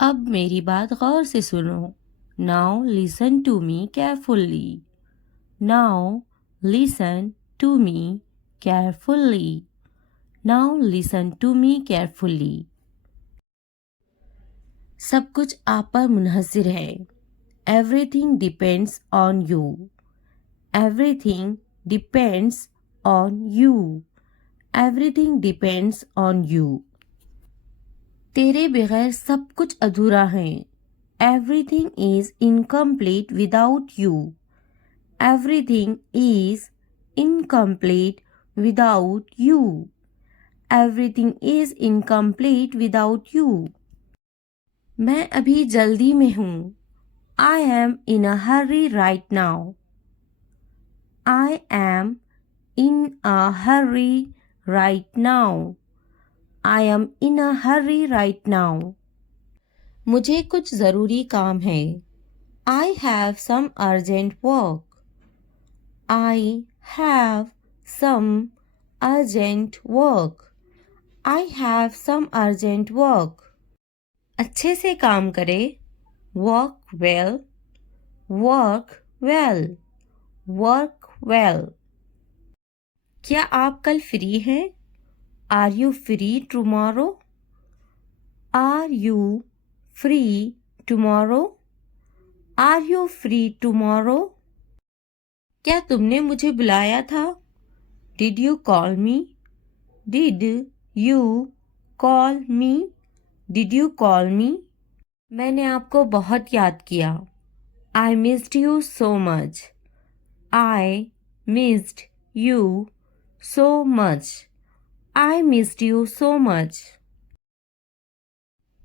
अब मेरी बात गौर से सुनो। Now listen to me carefully. Now listen to me carefully. Now listen to me carefully. सब कुछ आप पर मुनहसिर है। Everything depends on you. Everything depends on you. Everything depends on you. तेरे बगैर सब कुछ अधूरा है। Everything is incomplete without you. Everything is incomplete without you. Everything is incomplete without you. मैं अभी जल्दी में हूँ। I am in a hurry right now. I am in a hurry right now. I am in a hurry right now. मुझे कुछ ज़रूरी काम है। I have some urgent work. I have some urgent work. I have some urgent work. अच्छे से काम करे। Work well. Work well. Work well. क्या आप कल फ्री हैं? Are you free tomorrow? Are you free tomorrow? Are you free tomorrow? क्या तुमने मुझे बुलाया था? Did you call me? Did you call me? Did you call मी? मैंने आपको बहुत याद किया। I missed you so much. I missed you so much. I missed you so much.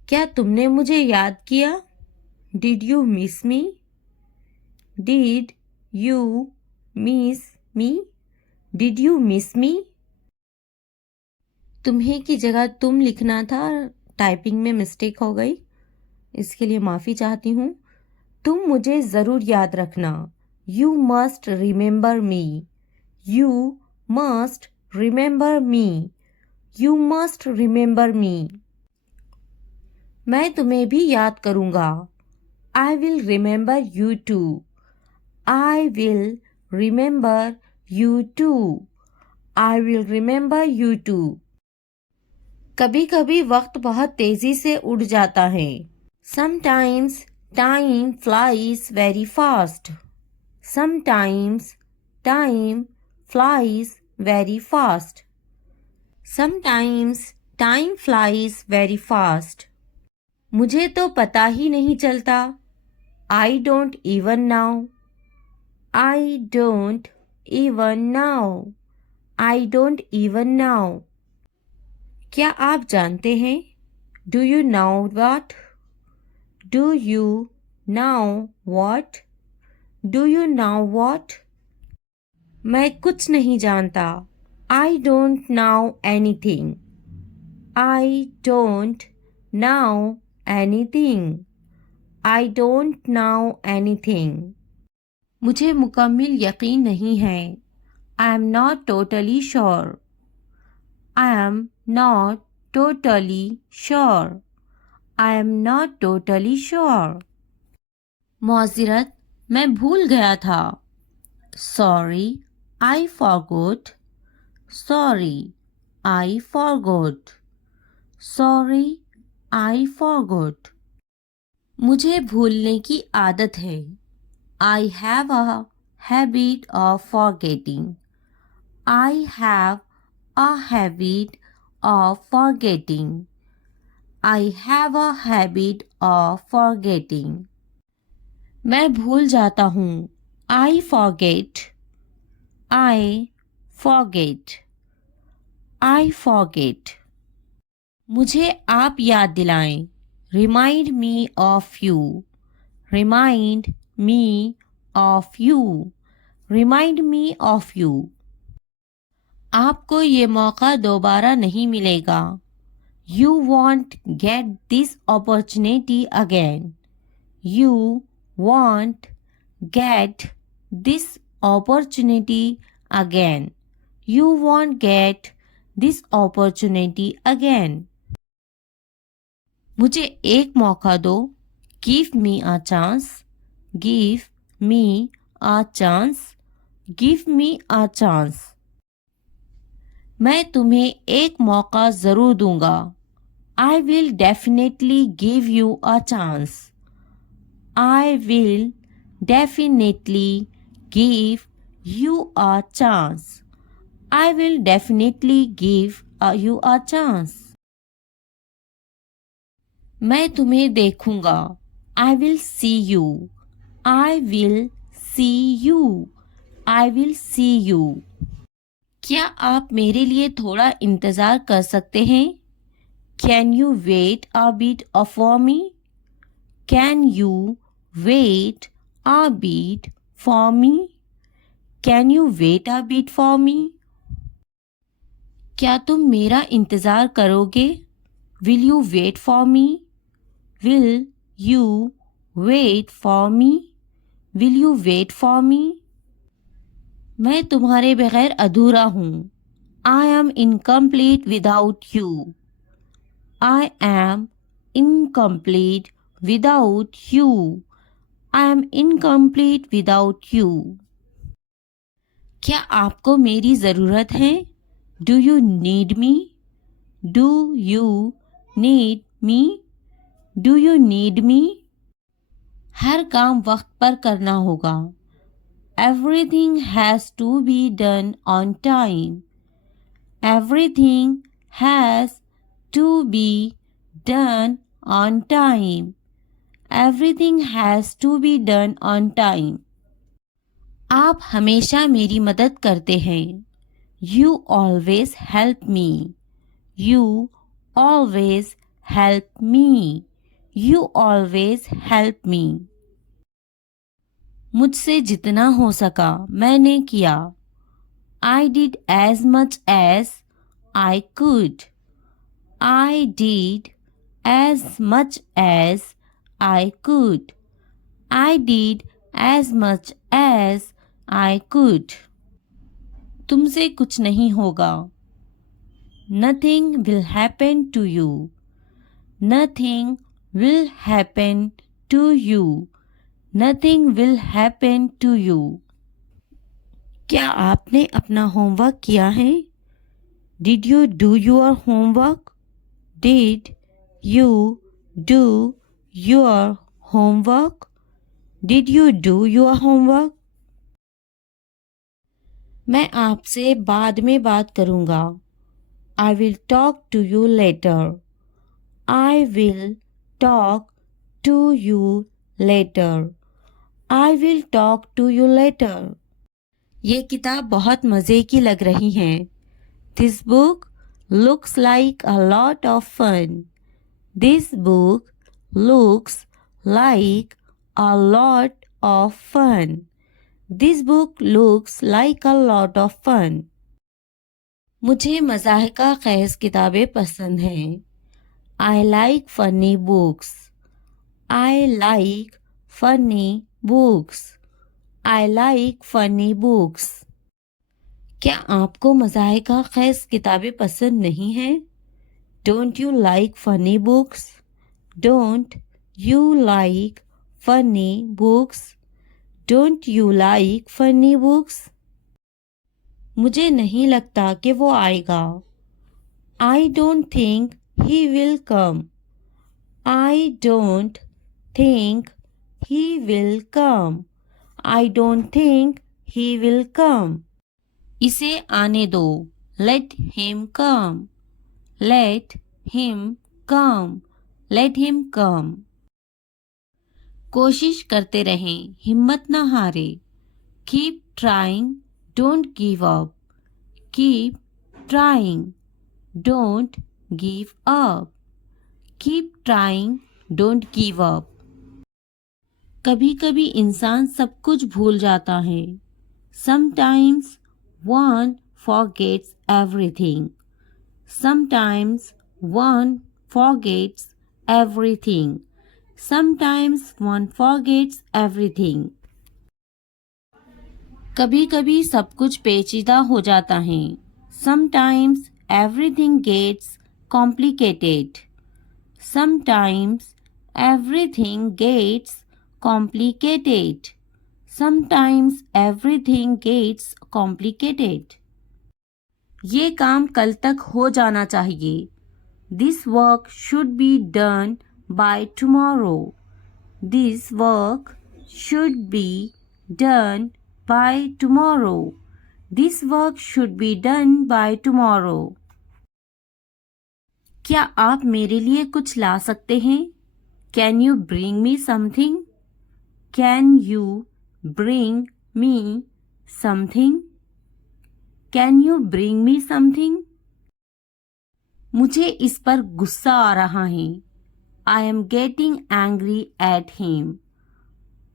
क्या तुमने मुझे याद किया? Did you miss me? Did you miss me? Did you miss मी? तुम्हें की जगह तुम लिखना था, टाइपिंग में मिस्टेक हो गई, इसके लिए माफ़ी चाहती हूँ। तुम मुझे ज़रूर याद रखना। You must remember me. You must remember me. You must remember me. मैं तुम्हें भी याद करूँगा। I will remember you too. I will remember you too. I will remember you too. कभी कभी वक्त बहुत तेजी से उड़ जाता है। Sometimes time flies very fast. Sometimes time flies very fast. Sometimes time flies very fast. मुझे तो पता ही नहीं चलता। I don't even know. I don't even know. I don't even know. क्या आप जानते हैं? Do you know what? Do you know what? Do you know what? मैं कुछ नहीं जानता। I don't know anything. I don't know anything. I don't know anything. मुझे मुकम्मिल यकीन नहीं है। I am not totally sure. I am not totally sure. I am not totally sure. मौज़िरत, मैं भूल गया था। Sorry, I forgot. Sorry, I forgot. Sorry, I forgot. मुझे भूलने की आदत है। I have a habit of forgetting. I have a habit of forgetting. I have a habit of forgetting. मैं भूल जाता हूँ। I forget. I forget. I forget. मुझे आप याद दिलाएं। Remind me of you. Remind me of you. Remind me of you. आपको ये मौका दोबारा नहीं मिलेगा। You won't get this opportunity again. You won't get this opportunity again. You won't get this opportunity again. मुझे एक मौका दो, give me a chance, give me a chance, give me a chance. मैं तुम्हें एक मौका ज़रूर दूंगा, I will definitely give you a chance, I will definitely give you a chance, I will definitely give you a chance. मैं तुम्हें देखूंगा, I will see you. I will see you. I will see you. क्या आप मेरे लिए थोड़ा इंतज़ार कर सकते हैं? Can you wait a bit for me? Can you wait a bit for me? Can you wait a bit for me? क्या तुम मेरा इंतज़ार करोगे? Will you wait for me? Will you wait for me? Will you wait for me? मैं तुम्हारे बगैर अधूरा हूँ। I am incomplete without you. I am incomplete without you. I am incomplete without you. क्या आपको मेरी ज़रूरत है? Do you need me? Do you need me? Do you need me? हर काम वक्त पर करना होगा। Everything has to be done on time. Everything has to be done on time. Everything has to be done on time. आप हमेशा मेरी मदद करते हैं। You always help me. You always help me. You always help me. मुझसे जितना हो सका मैंने किया। I did as much as I could. I did as much as I could. I did as much as I could. तुमसे कुछ नहीं होगा। Nothing will happen to you. Nothing will happen to you. Nothing will happen to you. क्या आपने अपना homework किया है? Did you do your homework? Did you do your homework? Did you do your homework? मैं आपसे बाद में बात करूँगा। I will talk to you later. I will talk to you later. I will talk to you later. ये किताब बहुत मज़े की लग रही है। This book looks like a lot of fun. This book looks like a lot of fun. This book looks like a lot of fun. मुझे मज़ाहिका ख़ैज़ किताबें पसंद हैं। I like funny books. I like funny books. I like funny books. क्या आपको मज़ाहिका ख़ैज़ किताबें पसंद नहीं हैं? Don't you like funny books? Don't you like funny books? Don't you like funny books? मुझे नहीं लगता कि वो आएगा। I don't think he will come. I don't think he will come. I don't think he will come. इसे आने दो। Let him come. Let him come. Let him come. कोशिश करते रहें, हिम्मत न हारे। Keep trying. Don't give up. Keep trying. Don't give up. Keep trying. Don't give up. कभी-कभी इंसान सब कुछ भूल जाता है। Sometimes one forgets everything. Sometimes one forgets everything. Sometimes one forgets everything. कभी-कभी सब कुछ पेचीदा हो जाता है। Sometimes everything gets complicated. Sometimes everything gets complicated. Sometimes everything gets complicated. ये काम कल तक हो जाना चाहिए. This work should be done by tomorrow. This work should be done by tomorrow. This work should be done by tomorrow. क्या आप मेरे लिए कुछ ला सकते हैं? Can you bring me something? Can you bring me something? Can you bring me something? मुझे इस पर गुस्सा आ रहा है. I am getting angry at him.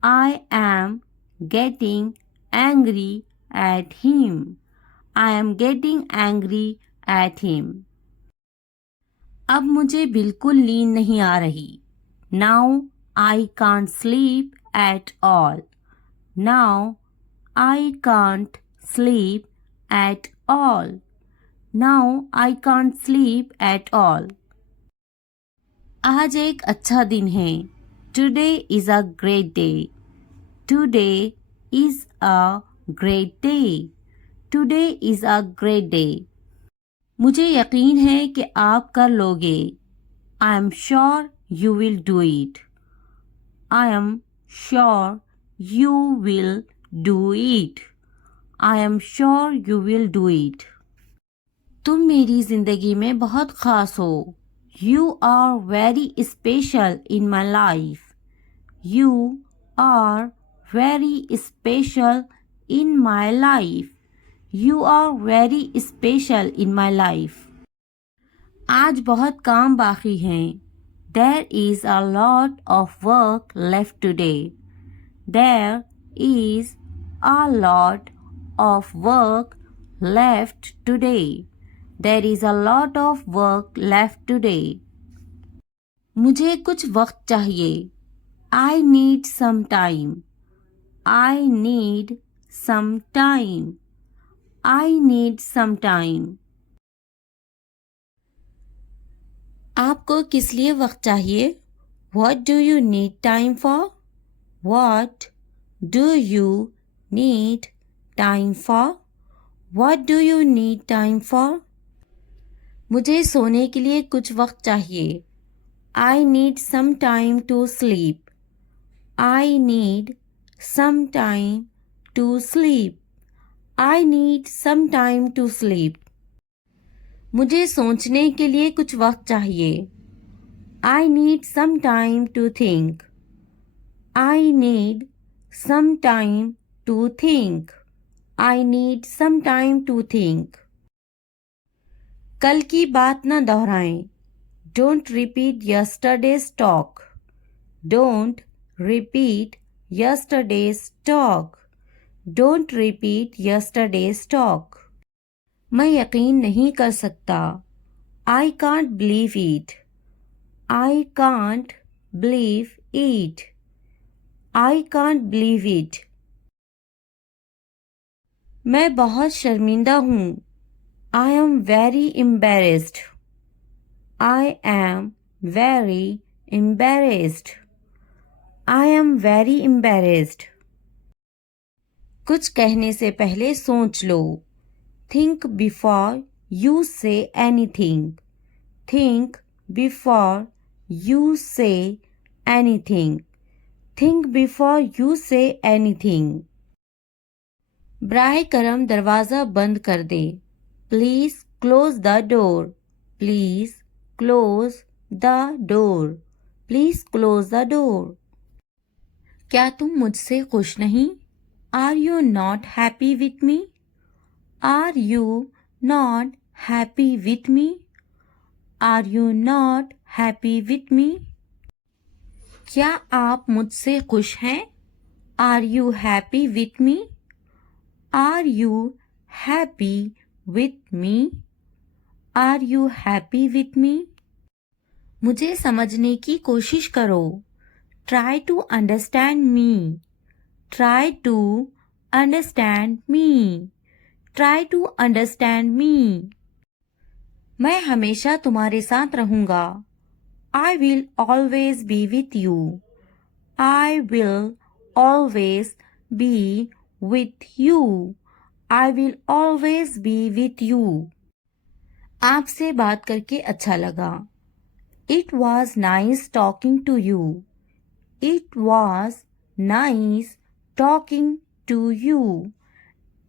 I am getting angry at him. I am getting angry at him. अब मुझे बिल्कुल नींद नहीं आ रही. Now I can't sleep at all. Now I can't sleep at all. Now I can't sleep at all. आज एक अच्छा दिन है. Today is a great day. Today is a great day. Today is a great day. मुझे यकीन है कि आप कर लोगे. I am sure you will do it. I am sure you will do it. I am sure you will do it. तुम मेरी जिंदगी में बहुत खास हो. You are very special in my life. You are very special in my life. You are very special in my life. आज बहुत काम बाकी हैं. There is a lot of work left today. There is a lot of work left today. There is a lot of work left today. मुझे कुछ वक्त चाहिए. I need some time. I need some time. I need some time. आपको किस लिए वक्त चाहिए? What do you need time for? What do you need time for? What do you need time for? मुझे सोने के लिए कुछ वक्त चाहिए. I need some time to sleep. I need some time to sleep. I need some time to sleep. मुझे सोचने के लिए कुछ वक्त चाहिए. I need some time to think. I need some time to think. I need some time to think. कल की बात न दोहराएं. Don't repeat yesterday's talk. Don't repeat yesterday's talk. Don't repeat yesterday's talk. मैं यकीन नहीं कर सकता. I can't believe it. I can't believe it. I can't believe it. मैं बहुत शर्मिंदा हूँ. I am very embarrassed. I am very embarrassed. I am very embarrassed. कुछ कहने से पहले सोच लो. Think before you say anything. Think before you say anything. Think before you say anything. बराए करम दरवाज़ा बंद कर दे. Please close the door. Please close the door. Please close the door. क्या तुम मुझसे खुश नहीं? Are you not happy with me? Are you not happy with me? Are you not happy with me? क्या आप मुझसे खुश हैं? Are you happy with me? Are you happy with me? Are you happy with me? मुझे समझने की कोशिश करो. Try to understand me. Try to understand me. Try to understand me. मैं हमेशा तुम्हारे साथ रहूँगा. I will always be with you. I will always be with you. I will always be with you. आपसे बात करके अच्छा लगा. It was nice talking to you. It was nice talking to you.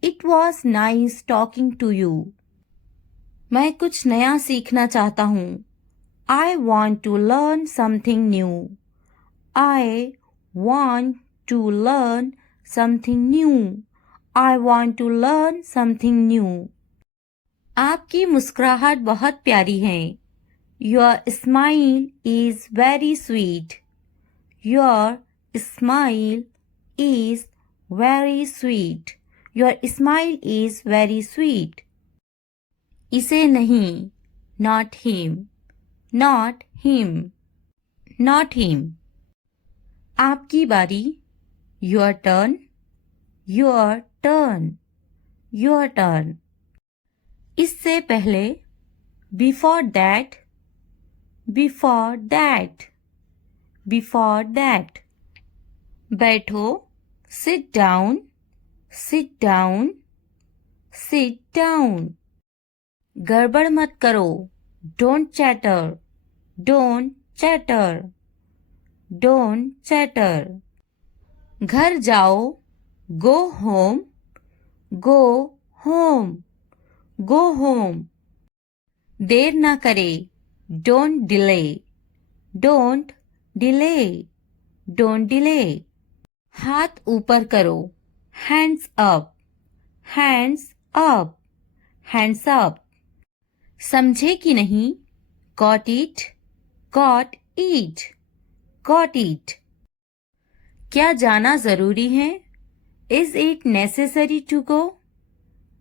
It was nice talking to you. मैं कुछ नया सीखना चाहता हूँ. I want to learn something new. I want to learn something new. I want to learn something new. आपकी मुस्कुराहट बहुत प्यारी है. Your smile is very sweet. Your smile is very sweet. Your smile is very sweet. इसे नहीं. Not him. Not him. Not him. आपकी बारी. Your turn. Your turn. Your turn. इससे पहले. Before that. Before that. Before that. बैठो. Sit down. Sit down. Sit down. गड़बड़ मत करो. Don't chatter. Don't chatter. Don't chatter. घर जाओ. Go home. Go home. Go home. देर ना करे. Don't delay. Don't delay. Don't delay. हाथ ऊपर करो. Hands up. Hands up. Hands up. समझे कि नहीं? Got it? Got it. Got it. क्या जाना जरूरी है? Is it necessary to go?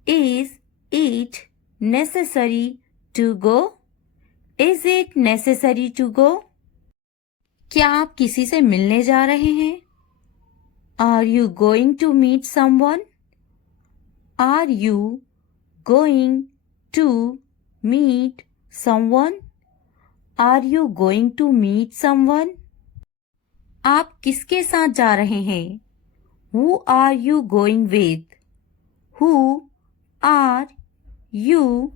Is it necessary to go? Is it necessary to go? क्या आप किसी से मिलने जा रहे हैं? Are you going to meet someone? Are you going to meet someone? Are you going to meet someone? आप किसके साथ जा रहे हैं? Who are you going with? Who are you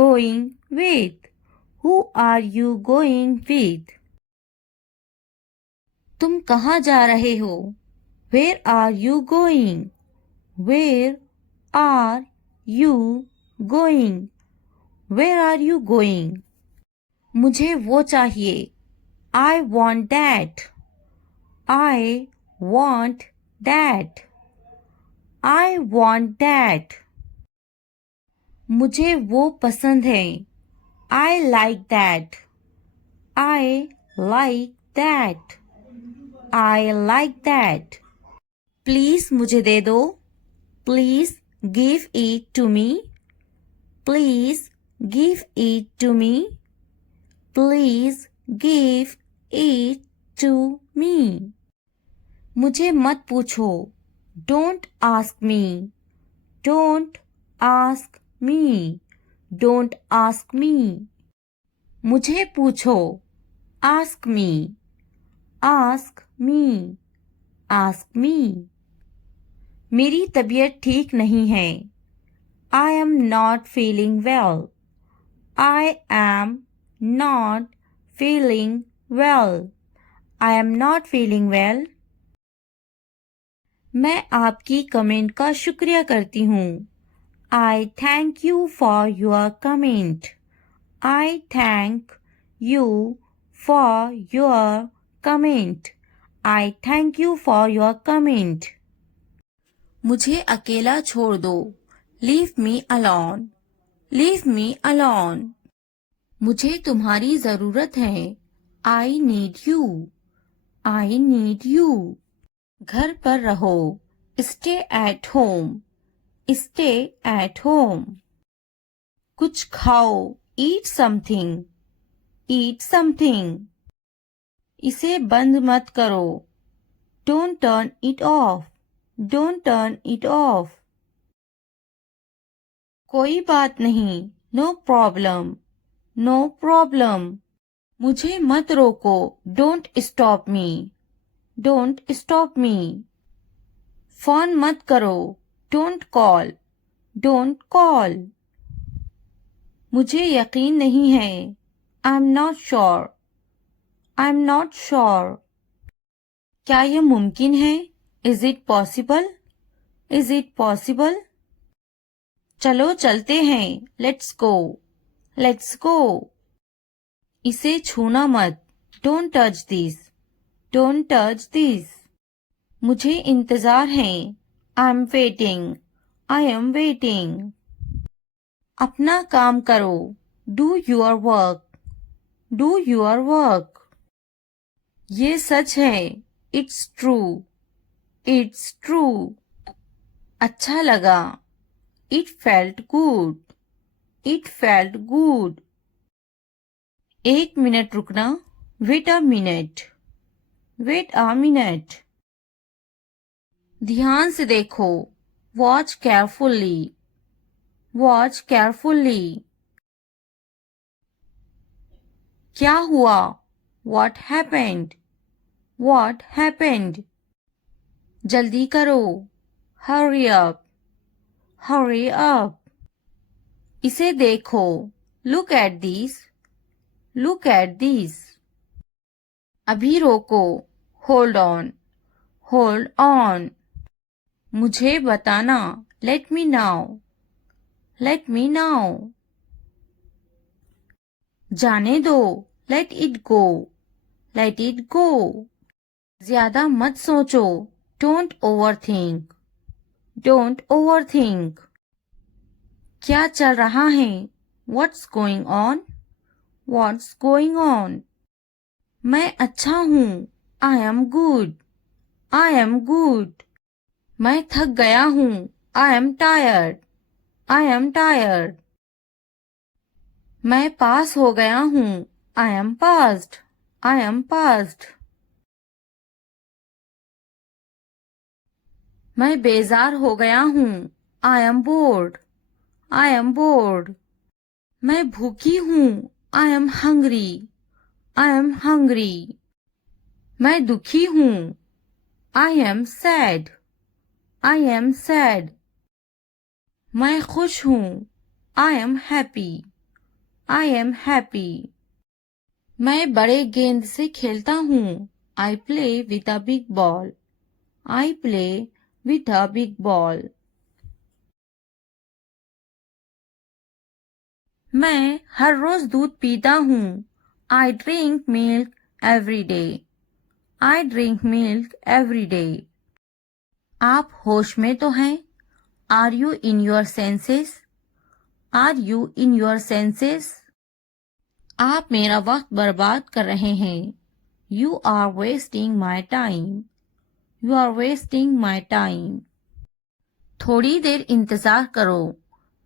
going with? Who are you going with? तुम कहाँ जा रहे हो? Where are you going? Where are you going? Where are you going? मुझे वो चाहिए. I want that. I want that. I want that. मुझे वो पसंद है. I like that. I like that. I like that. Please मुझे दे दो. Please give it to me. Please give it to me. Please give it to me. मुझे मत पूछो. Don't ask me. Don't ask me. Don't ask me. मुझे पूछो. Ask me. Ask me. Ask me. मेरी तबीयत ठीक नहीं है. I am not feeling well. I am not feeling well. I am not feeling well. मैं आपकी कमेंट का शुक्रिया करती हूँ. I thank you for your comment. I thank you for your comment. I thank you for your comment. मुझे अकेला छोड़ दो. Leave me alone. Leave me alone. मुझे तुम्हारी जरूरत है. I need you. I need you. घर पर रहो. Stay at home. Stay at home. कुछ खाओ. Eat something. Eat something. इसे बंद मत करो. Don't turn it off. Don't turn it off. कोई बात नहीं. No problem. No problem. मुझे मत रोको, don't stop me, don't stop me. Phone मत करो, डोंट कॉल, डोंट कॉल। मुझे यकीन नहीं है, I am not sure, I am not sure. क्या यह मुमकिन है? Is it possible, is it possible. चलो चलते हैं, लेट्स गो, लेट्स गो। इसे छूना मत, don't touch this, don't touch this. मुझे इंतजार है, I am waiting, I am waiting. अपना काम करो, do your work, do your work. ये सच है, इट्स ट्रू, इट्स ट्रू। अच्छा लगा, it felt good, it felt good. एक मिनट रुकना, wait a minute, wait a minute. ध्यान से देखो, वॉच केयरफुली, वॉच केयरफुली। क्या हुआ? What happened? What happened? जल्दी करो, hurry up, hurry up। इसे देखो, look at this, look at this। अभी रोको, hold on, hold on। मुझे बताना, let me know, let me know। जाने दो, let it go, let it go। ज्यादा मत सोचो, डोंट ओवरथिंक, डोंट ओवरथिंक। क्या चल रहा है? What's going on, what's going on. मैं अच्छा हूँ, I am good, I am good. मैं थक गया हूँ, I am tired, I am tired. मैं पास हो गया हूँ, I M passed, I am passed. मैं बेजार हो गया हूँ, I M board, I am board. मैं भूखी हूँ, I am hungry, I am hungry. मैं दुखी हूँ, I am sad, I am sad. मैं खुश हूँ, I am happy, I am happy. मैं बड़े गेंद से खेलता हूँ, I play with a big ball, I play with a big ball. मैं हर रोज दूध पीता हूँ, I drink milk every day, I drink milk every day. आप होश में तो हैं? Are you in your senses, are you in your senses. आप मेरा वक्त बर्बाद कर रहे हैं, you are wasting my time, you are wasting my time. थोड़ी देर इंतजार करो,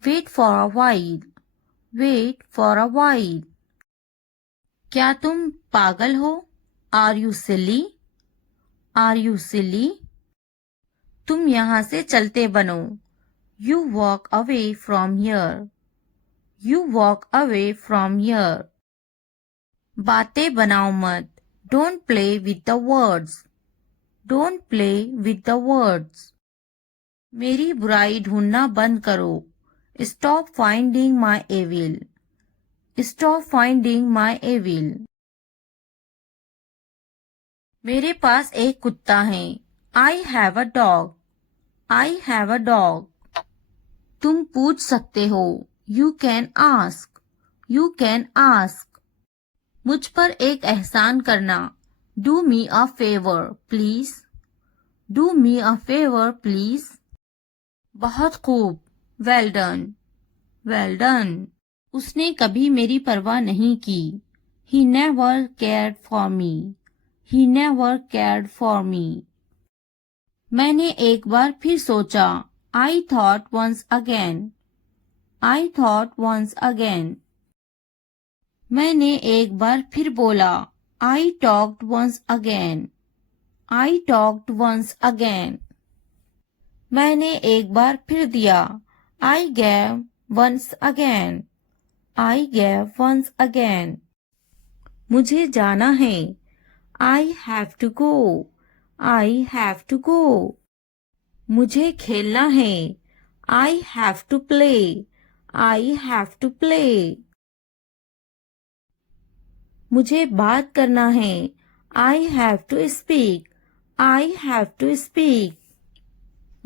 wait for a while, wait for a while. क्या तुम पागल हो? Are you silly, are you silly. तुम यहां से चलते बनो, you walk away from here, you walk away from here. बातें बनाओ मत, don't play with the words, don't play with the words. मेरी बुराई ढूंढना बंद करो, stop finding my evil, stop finding my evil. मेरे पास एक कुत्ता है, I have a dog, I have a dog. तुम पूछ सकते हो, you can ask, you can ask. मुझ पर एक एहसान करना, do me a favour please, do me a favour please. बहुत खूब, वेल डन, वेल डन। उसने कभी मेरी परवाह नहीं की, he never cared for me, he never cared for me. मैंने एक बार फिर सोचा, I thought once again, I thought once again. मैंने एक बार फिर बोला, I talked once again, I talked once again. मैंने एक बार फिर दिया, I gave once again, I gave once again. मुझे जाना है। I have to go. I have to go. मुझे खेलना है। I have to play. I have to play. मुझे बात करना है। I have to speak. I have to speak.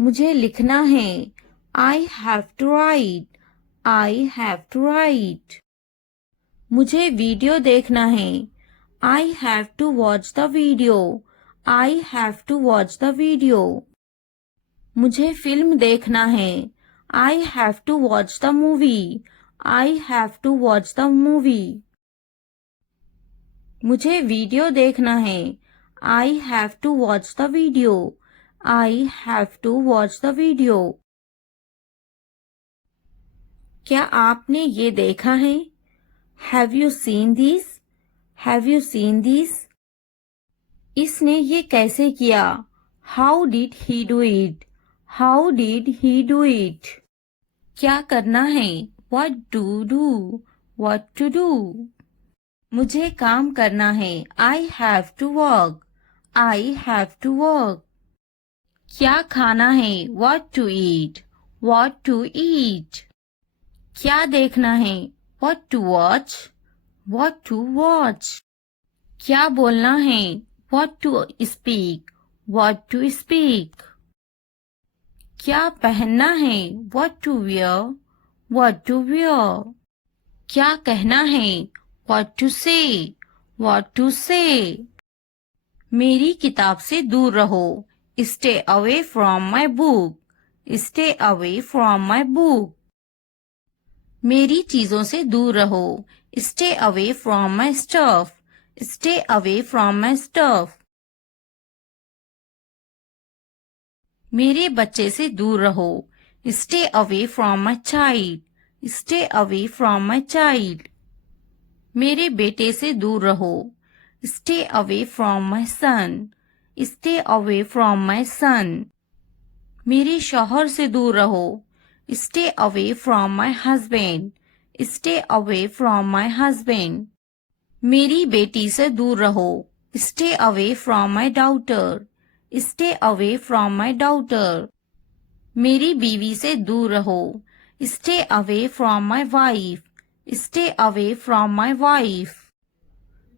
मुझे लिखना है। I have to write. I have to write. मुझे वीडियो देखना है। I have to watch the video. I have to watch the video. मुझे फिल्म देखना है। I have to watch the movie. I have to watch the movie. मुझे video देखना है। I have to watch the video. I have to watch the video. क्या आपने ये देखा है? Have you seen this? Have you seen this? इसने ये कैसे किया? How did he do it? How did he do it? क्या करना है? What to do? What to do? मुझे काम करना है। I have to work. I have to work. क्या खाना है? What to eat? What to eat? क्या देखना है? What to watch? What to watch? क्या बोलना है? What to speak? What to speak? क्या पहनना है? What to wear? What to wear? क्या कहना है? What to say? What to say? मेरी किताब से दूर रहो। Stay away from my book. Stay away from my book. मेरी चीजों से दूर रहो। Stay away from my stuff. Stay away from my stuff. मेरे बच्चे से दूर रहो। Stay away from my child. Stay away from my child. मेरे बेटे से दूर रहो। Stay away from my son. Stay away from my son. मेरे शौहर से दूर रहो। Stay away from my husband. Stay away from my husband. मेरी बेटी से दूर रहो। Stay away from my daughter. Stay away from my daughter. मेरी बीवी से दूर रहो। Stay away from my wife. Stay away from my wife.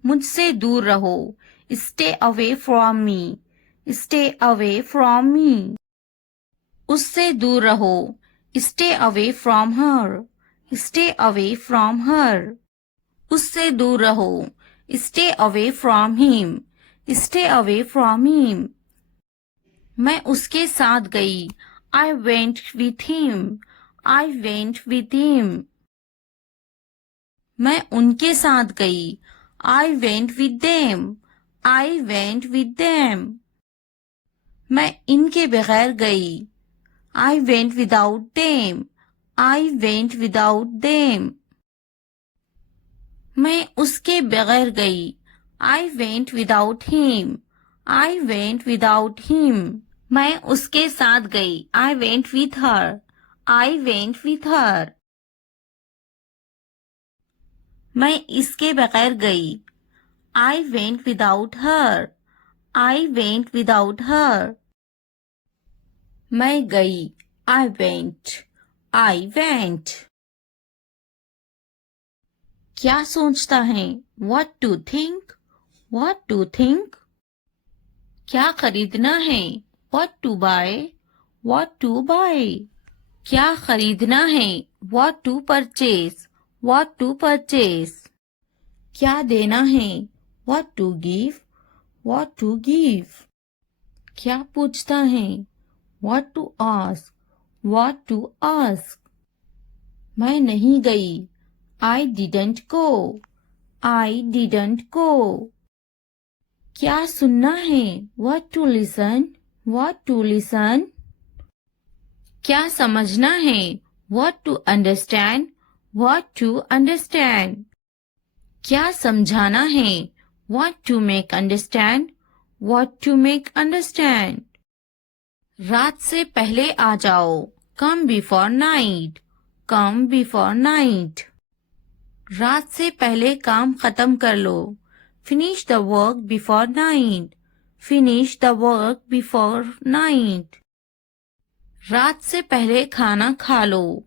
मुझसे दूर रहो। Stay away from me. Stay away from me. उससे दूर रहो। Stay away from her. Stay away from her. उससे दूर रहो। Stay away from him. Stay away from him. मैं उसके साथ गई। I went with him. I went with him. मैं उनके साथ गई। I went with them. I went with them. मैं इनके बगैर गई। I went without them. I went without them. मैं उसके बगैर गई। I went without him. I went without him. मैं उसके साथ गई। I went with her. I went with her. मैं इसके बगैर गई। I went without her. I went without her. मैं गई। I went. I went. क्या सोचता है? What to think? What to think? क्या खरीदना है? What to buy? What to buy? क्या खरीदना है? What to purchase? What to purchase? क्या देना है? What to give? What to give? क्या पूछता है? What to ask? What to ask? मैं नहीं गई। I didn't go. I didn't go. क्या सुनना है? What to listen? What to listen? क्या समझना है? What to understand? What to understand? क्या समझाना है? What to make understand? What to make understand? रात से पहले आ जाओ। Come before night. Come before night. रात से पहले काम खत्म कर लो। Finish the work before night. Finish the work before night. रात से पहले खाना खा लो.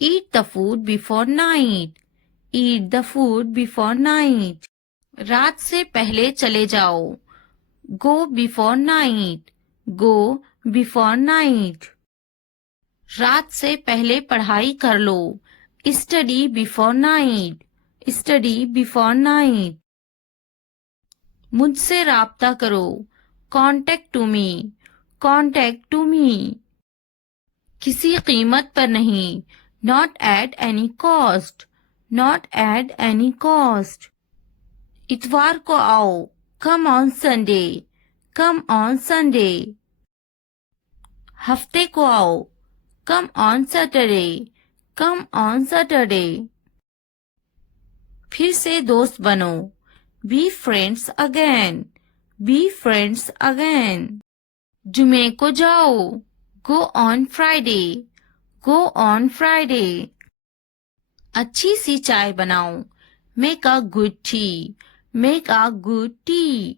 Eat the food before night. Eat the food before night. रात से पहले चले जाओ. Go before night. Go before night. रात से पहले पढ़ाई कर लो. Study before night. Study before night. मुझसे राब्ता करो. Contact to me. Contact to me. किसी कीमत पर नहीं. Not at any cost. Not at any cost. इतवार को आओ. Come on Sunday. Come on Sunday. हफ्ते को आओ. Come on Saturday. Come on Saturday. फिर से दोस्त बनो. Be friends again. Be friends again. जुमे को जाओ. Go on Friday. Go on Friday. अच्छी सी चाय बनाओ. Make a good tea. Make a good tea.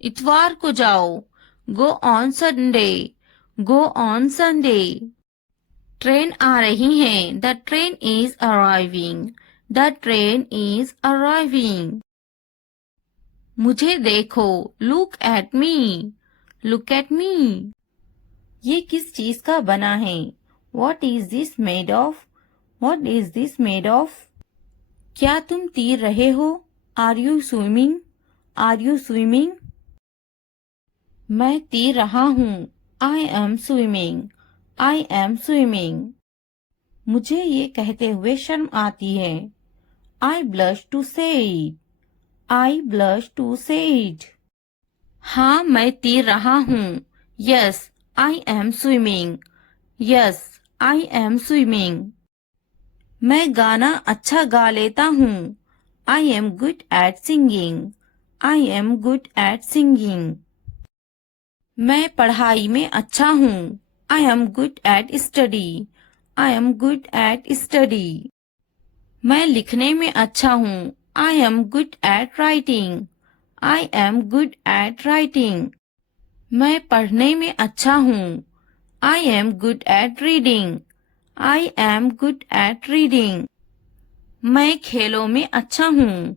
इतवार को जाओ. Go on Sunday. Go on Sunday. Train आ रही है. The train is arriving. The train is arriving. मुझे देखो. Look at me. Look at me. ये किस चीज का बना है? What is this made of? What is this made of? क्या तुम तैर रहे हो? Are you swimming? Are you swimming? मैं तैर रहा हूँ. I am swimming. I am swimming. मुझे ये कहते हुए शर्म आती है. I blush to say it. I blush to say it. हाँ मैं तैर रहा हूँ. Yes, I am swimming. Yes, I am swimming. मैं गाना अच्छा गा लेता हूँ. I am good at singing. I am good at singing. मैं पढ़ाई में अच्छा हूँ. I am good at study. I am good at study. मैं लिखने में अच्छा हूँ. I am good at writing. I am good at writing. मैं पढ़ने में अच्छा हूँ. I am good at reading. I am good at reading. मैं खेलों में अच्छा हूँ.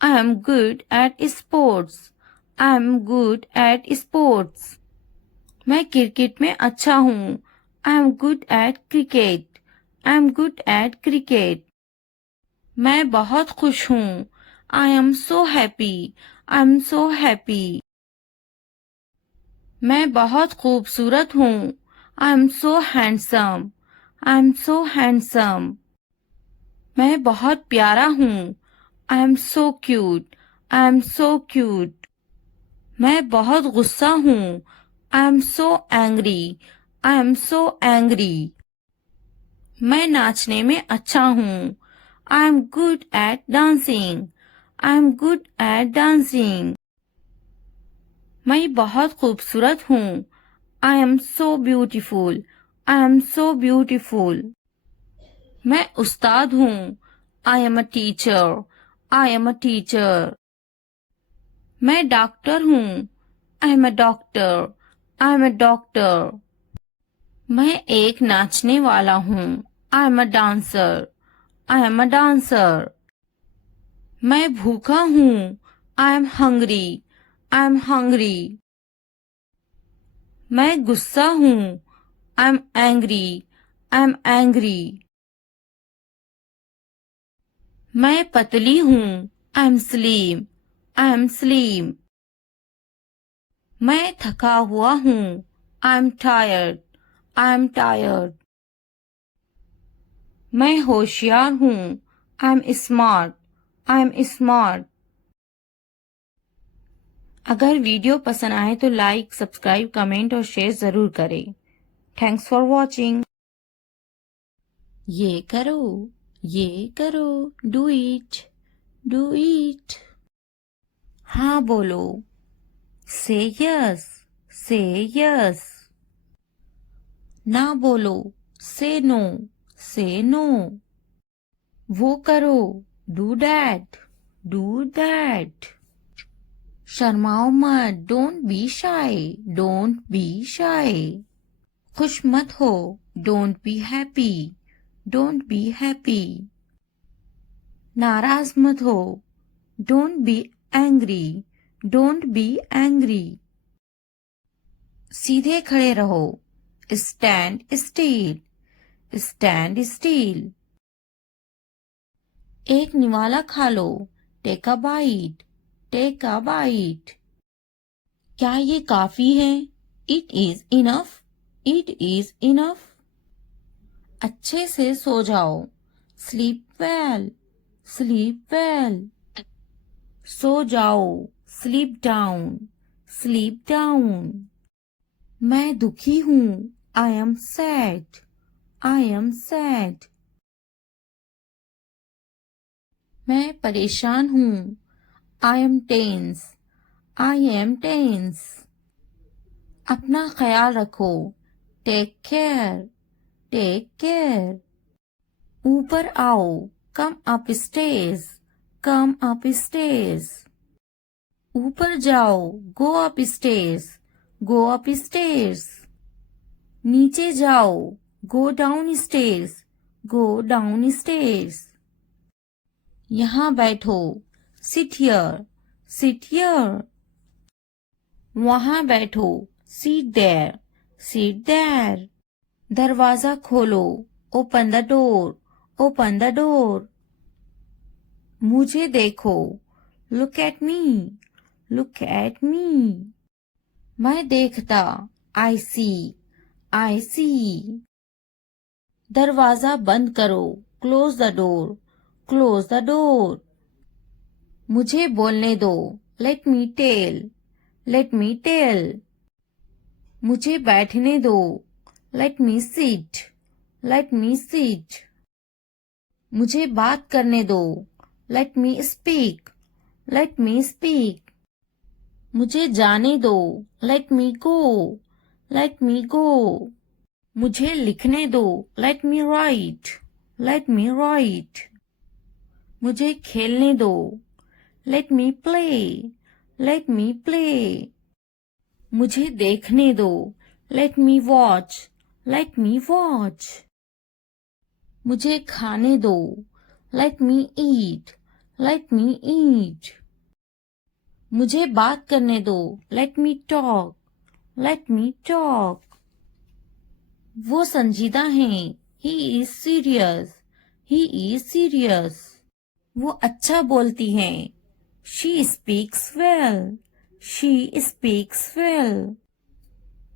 I am good at sports. I am good at sports. मैं क्रिकेट में अच्छा हूँ. I am good at cricket. I am good at cricket. मैं बहुत खुश हूँ. I am so happy. I am so happy. मैं बहुत खूबसूरत हूँ. I am so handsome. I am so handsome. मैं बहुत प्यारा हूँ. I am so cute. I am so cute. मैं बहुत गुस्सा हूँ. I am so angry. I am so angry. मैं नाचने में अच्छा हूँ. I am good at dancing. I am good at dancing. मैं बहुत खूबसूरत हूँ. I am so beautiful. I am so beautiful. मैं उस्ताद हूँ. I am a teacher. I am a teacher. मैं डॉक्टर हूँ. I am a doctor. I am a doctor. मैं एक नाचने वाला हूँ. I am a dancer. I am a dancer. मैं भूखा हूँ. I am hungry. I am hungry. मैं गुस्सा हूँ. I am angry. I am angry. मैं पतली हूँ. I am slim. I am slim. मैं थका हुआ हूँ. I am tired. I am tired. मैं होशियार हूँ. I am smart. I am smart. अगर वीडियो पसंद आए तो लाइक, सब्सक्राइब, कमेंट और शेयर जरूर करें. Thanks for watching. ये करो, ये करो, डू इट, डू इट. हाँ बोलो. से यस, से यस. ना बोलो. से नो, से नो. वो करो, डू दैट, Do that. शर्माओ मत. Don't be shy. Don't be shy. खुश मत हो. Don't be happy. Don't be happy. नाराज मत हो. Don't be angry. Don't be angry. सीधे खड़े रहो. Stand still. Stand still. एक निवाला खा लो. Take a bite. Take a bite. क्या ये काफी है? It is enough. It is enough. अच्छे से सो जाओ. Sleep well. Sleep well. सो जाओ. Sleep down. Sleep down. मैं दुखी हूँ. I am sad. I am sad. मैं परेशान हूँ. I am tense. I am tense. अपना ख्याल रखो. Take care. Take care. ऊपर आओ. Come upstairs. Come upstairs. ऊपर जाओ. Go upstairs. Go upstairs. नीचे जाओ. Go downstairs. Go downstairs. यहाँ बैठो. Sit here. Sit here. वहाँ बैठो. Sit there. Sit there. दरवाजा खोलो. Open the door. Open the door. मुझे देखो. Look at me. Look at me. मैं देखता. I see. I see. दरवाजा बंद करो. Close the door. Close the door. मुझे बोलने दो. Let me tell. Let me tell. मुझे बैठने दो. Let me sit. Let me sit. मुझे बात करने दो. Let me speak. Let me speak. मुझे जाने दो. Let me go. Let me go. मुझे लिखने दो. Let me write. Let me write. मुझे खेलने दो. Let me play. Let me play. मुझे देखने दो. Let me watch. Let me watch. मुझे खाने दो. Let me eat. Let me eat. मुझे बात करने दो. Let me talk. Let me talk. वो संजीदा हैं. He is serious. He is serious. वो अच्छा बोलती हैं. She speaks well. She speaks well.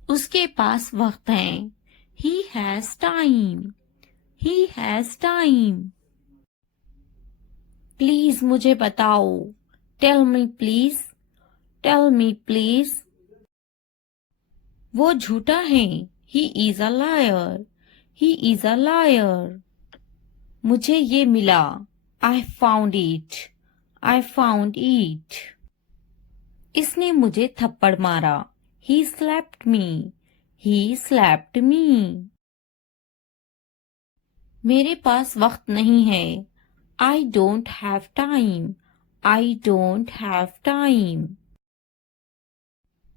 उसके पास वक्त है. He has time. He has time. Please मुझे बताओ. Tell me please. Tell me please. वो झूठा है. He is a liar. He is a liar. मुझे ये मिला. I found it. I found it. इसने मुझे थप्पड़ मारा. He slapped me. He slapped me. मेरे पास वक्त नहीं है. I don't have time. I don't have time.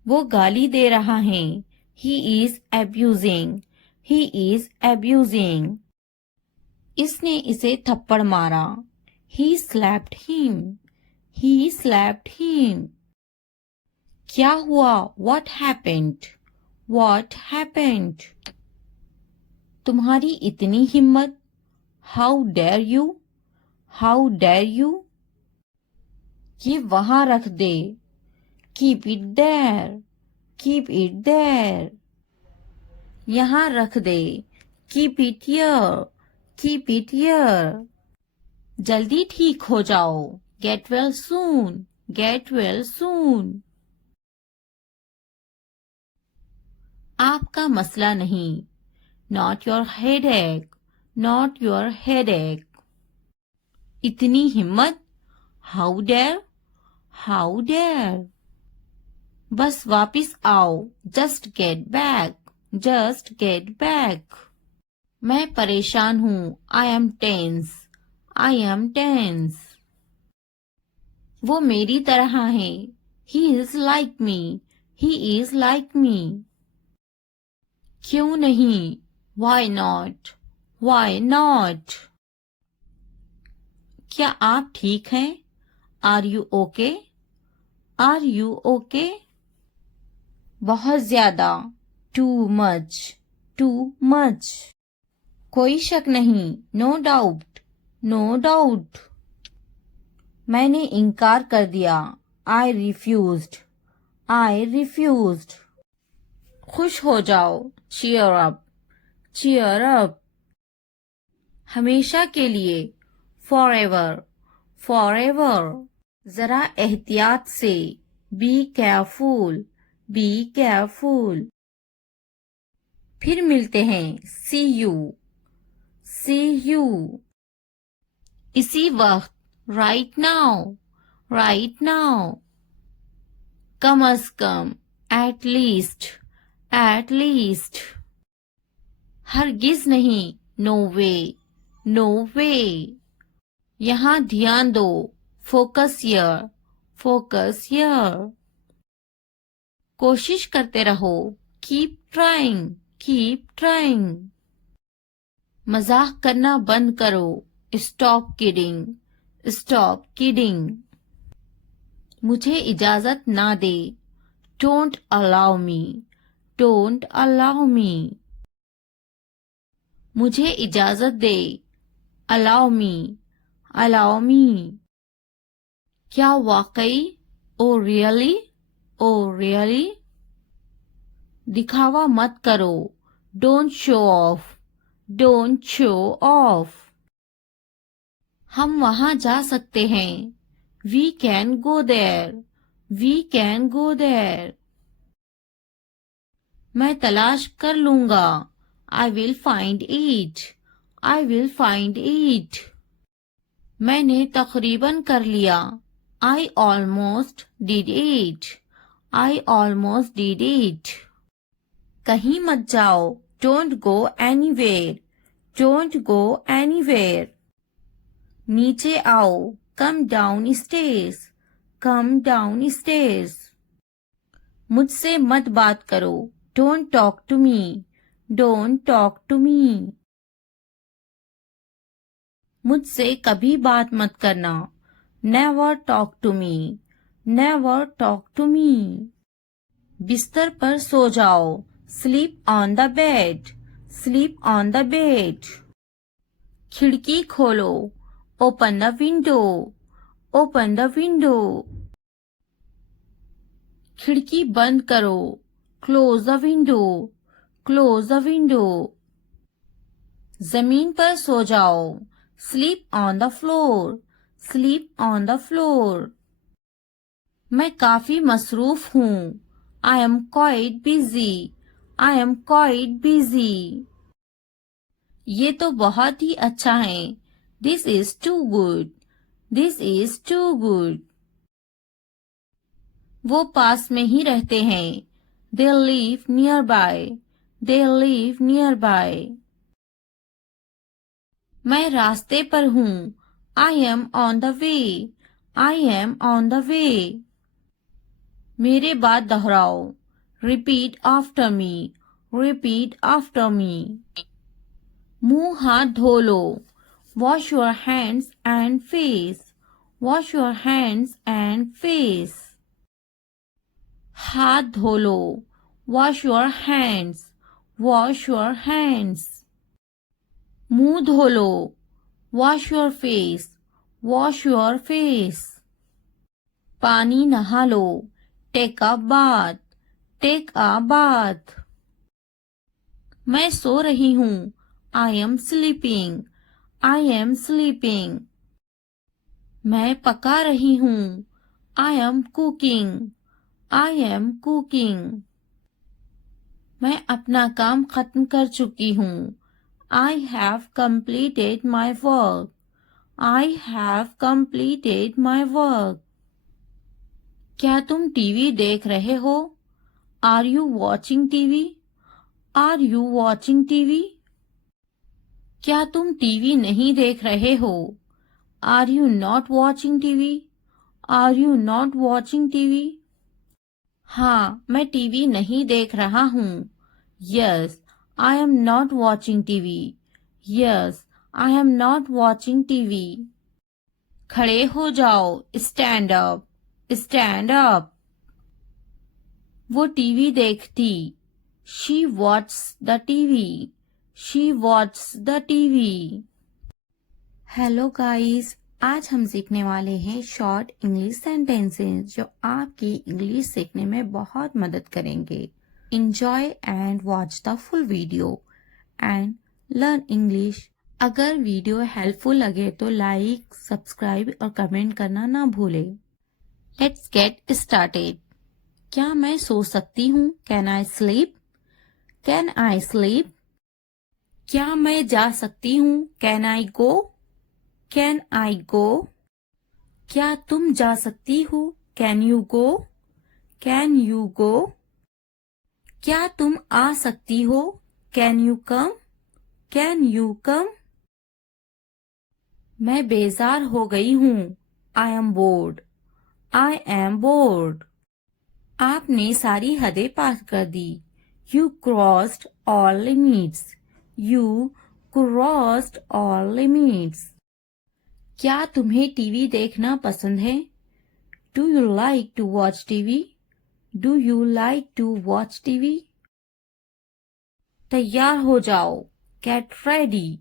वो गाली दे रहा है. He is abusing. He is abusing. इसने इसे थप्पड़ मारा. He slapped him. He slapped him. क्या हुआ? What happened? What happened? तुम्हारी इतनी हिम्मत. How dare you? How dare you? ये वहां रख दे. Keep it there. Keep it there. यहाँ रख दे. Keep it here. Keep it here. जल्दी ठीक हो जाओ. Get well soon. Get well soon. आपका मसला नहीं. Not your headache. Not your headache. इतनी हिम्मत. How dare? How dare? बस वापिस आओ. Just get back. Just get back. मैं परेशान हूँ. I am tense. I am tense. वो मेरी तरह है। He is like me. He is like me. क्यों नहीं? Why not? Why not? क्या आप ठीक हैं? Are you okay? Are you okay? बहुत ज्यादा। Too much. Too much. कोई शक नहीं। No doubt. No doubt. मैंने इनकार कर दिया। I refused. I refused. खुश हो जाओ। Cheer up. Cheer up. हमेशा के लिए। Forever. Forever. जरा एहतियात से। Be careful. Be careful. फिर मिलते हैं। See you. See you. इसी वक्त। Right now. Right now. Come a come. At least. At least. हरगिज नहीं। No way. No way. यहाँ ध्यान दो। Focus here. Focus here. कोशिश करते रहो। Keep trying. Keep trying. मजाक करना बंद करो। Stop kidding. Stop kidding. मुझे इजाजत ना दे। Don't allow me. Don't allow me. मुझे इजाजत दे। Allow me. Allow me. क्या वाकई? Oh really? Oh really? दिखावा मत करो। Don't show off. Don't show off. हम वहां जा सकते हैं। We can go there. We can go there. मैं तलाश कर लूंगा। I will find it. I will find it. मैंने तकरीबन कर लिया। I almost did it. I almost did it. कहीं मत जाओ। Don't go anywhere. Don't go anywhere. नीचे आओ। Come down stairs. Come down stairs. मुझसे मत बात करो। Don't talk to me. Don't talk to me. मुझसे कभी बात मत करना। Never talk to me. Never talk to me. बिस्तर पर सो जाओ। Sleep on the bed. Sleep on the bed. खिड़की खोलो। Open the window. Open the window. खिड़की बंद करो। Close the window. Close the window. जमीन पर सो जाओ। Sleep on the floor. Sleep on the floor. मैं काफी मसरूफ हूँ। I am quite busy. I am quite busy. ये तो बहुत ही अच्छा है। This is too good. This is too good. वो पास में ही रहते हैं। They live nearby. They live nearby. मैं रास्ते पर हूँ। I am on the way. I am on the way. मेरे बाद दोहराओ। Repeat after me. Repeat after me. मुंह हाथ धो लो। Wash your hands and face. Wash your hands and face. हाथ धो लो। Wash your hands. Wash your hands. मुंह धो लो। Wash your face. Wash your face. पानी नहा लो। Take a bath. Take a bath. मैं सो रही हूँ। I am sleeping. I am sleeping. मैं पका रही हूँ। I am cooking. I am cooking. मैं अपना काम खत्म कर चुकी हूँ। I have completed my work. I have completed my work. क्या तुम टीवी देख रहे हो? Are you watching TV? Are you watching TV? क्या तुम टीवी नहीं देख रहे हो? Are you not watching TV? Are you not watching TV? हाँ, मैं टीवी नहीं देख रहा हूँ। Yes, I am not watching TV. Yes, I am not watching TV. खड़े हो जाओ, स्टैंड अप, स्टैंड अप। वो टीवी देखती, she watches the TV, she watches the TV. Hello guys, आज हम सीखने वाले हैं शॉर्ट इंग्लिश सेंटेंसेस जो आपकी इंग्लिश सीखने में बहुत मदद करेंगे। Enjoy and watch the full video and learn English। अगर वीडियो हेल्पफुल लगे तो लाइक, सब्सक्राइब और कमेंट करना ना भूलें। Let's get started। क्या मैं सो सकती हूँ? Can I sleep? Can I sleep? क्या मैं जा सकती हूँ? Can I go? Can I go? क्या तुम जा सकती हो? Can you go? Can you go? क्या तुम आ सकती हो? Can you come? Can you come? मैं बेजार हो गई हूँ। I am bored। I am bored। आपने सारी हदें पार कर दी। You crossed all limits। You crossed all limits। क्या तुम्हें टीवी देखना पसंद है? Do you like to watch TV? Do you like to watch TV? तैयार हो जाओ। Get ready।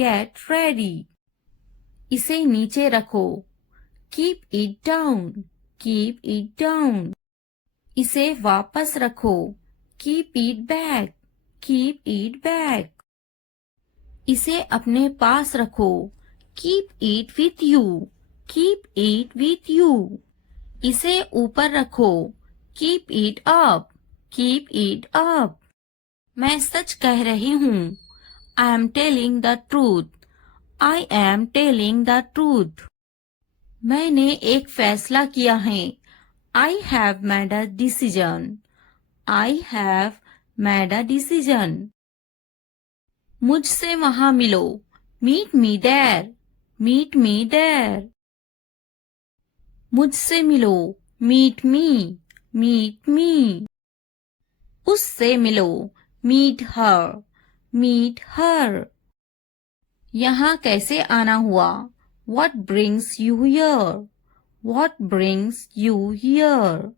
Get ready। इसे नीचे रखो। Keep it down। Keep it down। इसे वापस रखो। Keep it back। Keep it back। इसे अपने पास रखो। Keep it with you। Keep it with you। इसे ऊपर रखो। Keep it up। Keep it up। मैं सच कह रही हूँ। I am telling the truth। I am telling the truth। मैंने एक फैसला किया है। I have made a decision। I have made a decision। मुझसे वहां मिलो। Meet me there। Meet me there। मुझसे मिलो। Meet me। Meet me। उससे मिलो। Meet her। Meet her। यहाँ कैसे आना हुआ? What brings you here? What brings you here?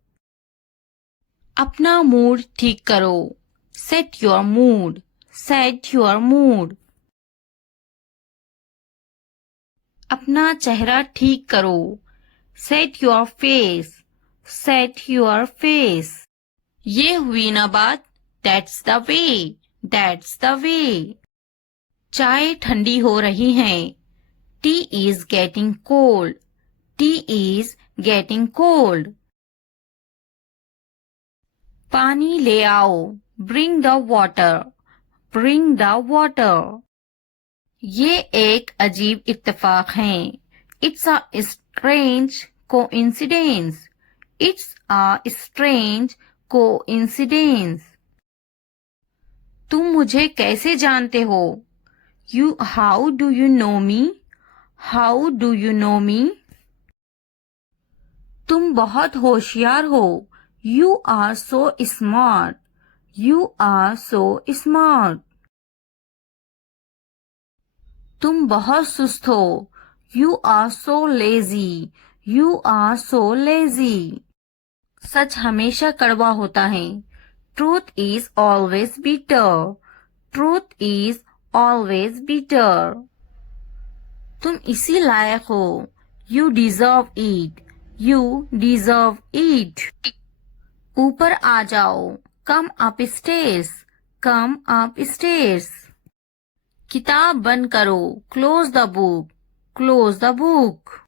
अपना मूड ठीक करो। Set your mood। Set your mood। अपना चेहरा ठीक करो। Set your face। Set your face। ये हुई ना बात। That's the way। That's the way। चाय ठंडी हो रही है। Tea is getting cold। Tea is getting cold। पानी ले आओ। Bring the water। Bring the water। ये एक अजीब इत्तेफाक है। It's a strange coincidence। It's a strange coincidence। तुम मुझे कैसे जानते हो? How do you know me? How do you know me? तुम बहुत होशियार हो। You are so smart। You are so smart। तुम बहुत सुस्त हो। You are so lazy। You are so lazy। सच हमेशा कड़वा होता है। Truth is always bitter। Truth is always bitter। तुम इसी लायक हो। You deserve it। You deserve it। ऊपर आ जाओ। Come upstairs। Come upstairs। किताब बंद करो। Close the book। Close the book।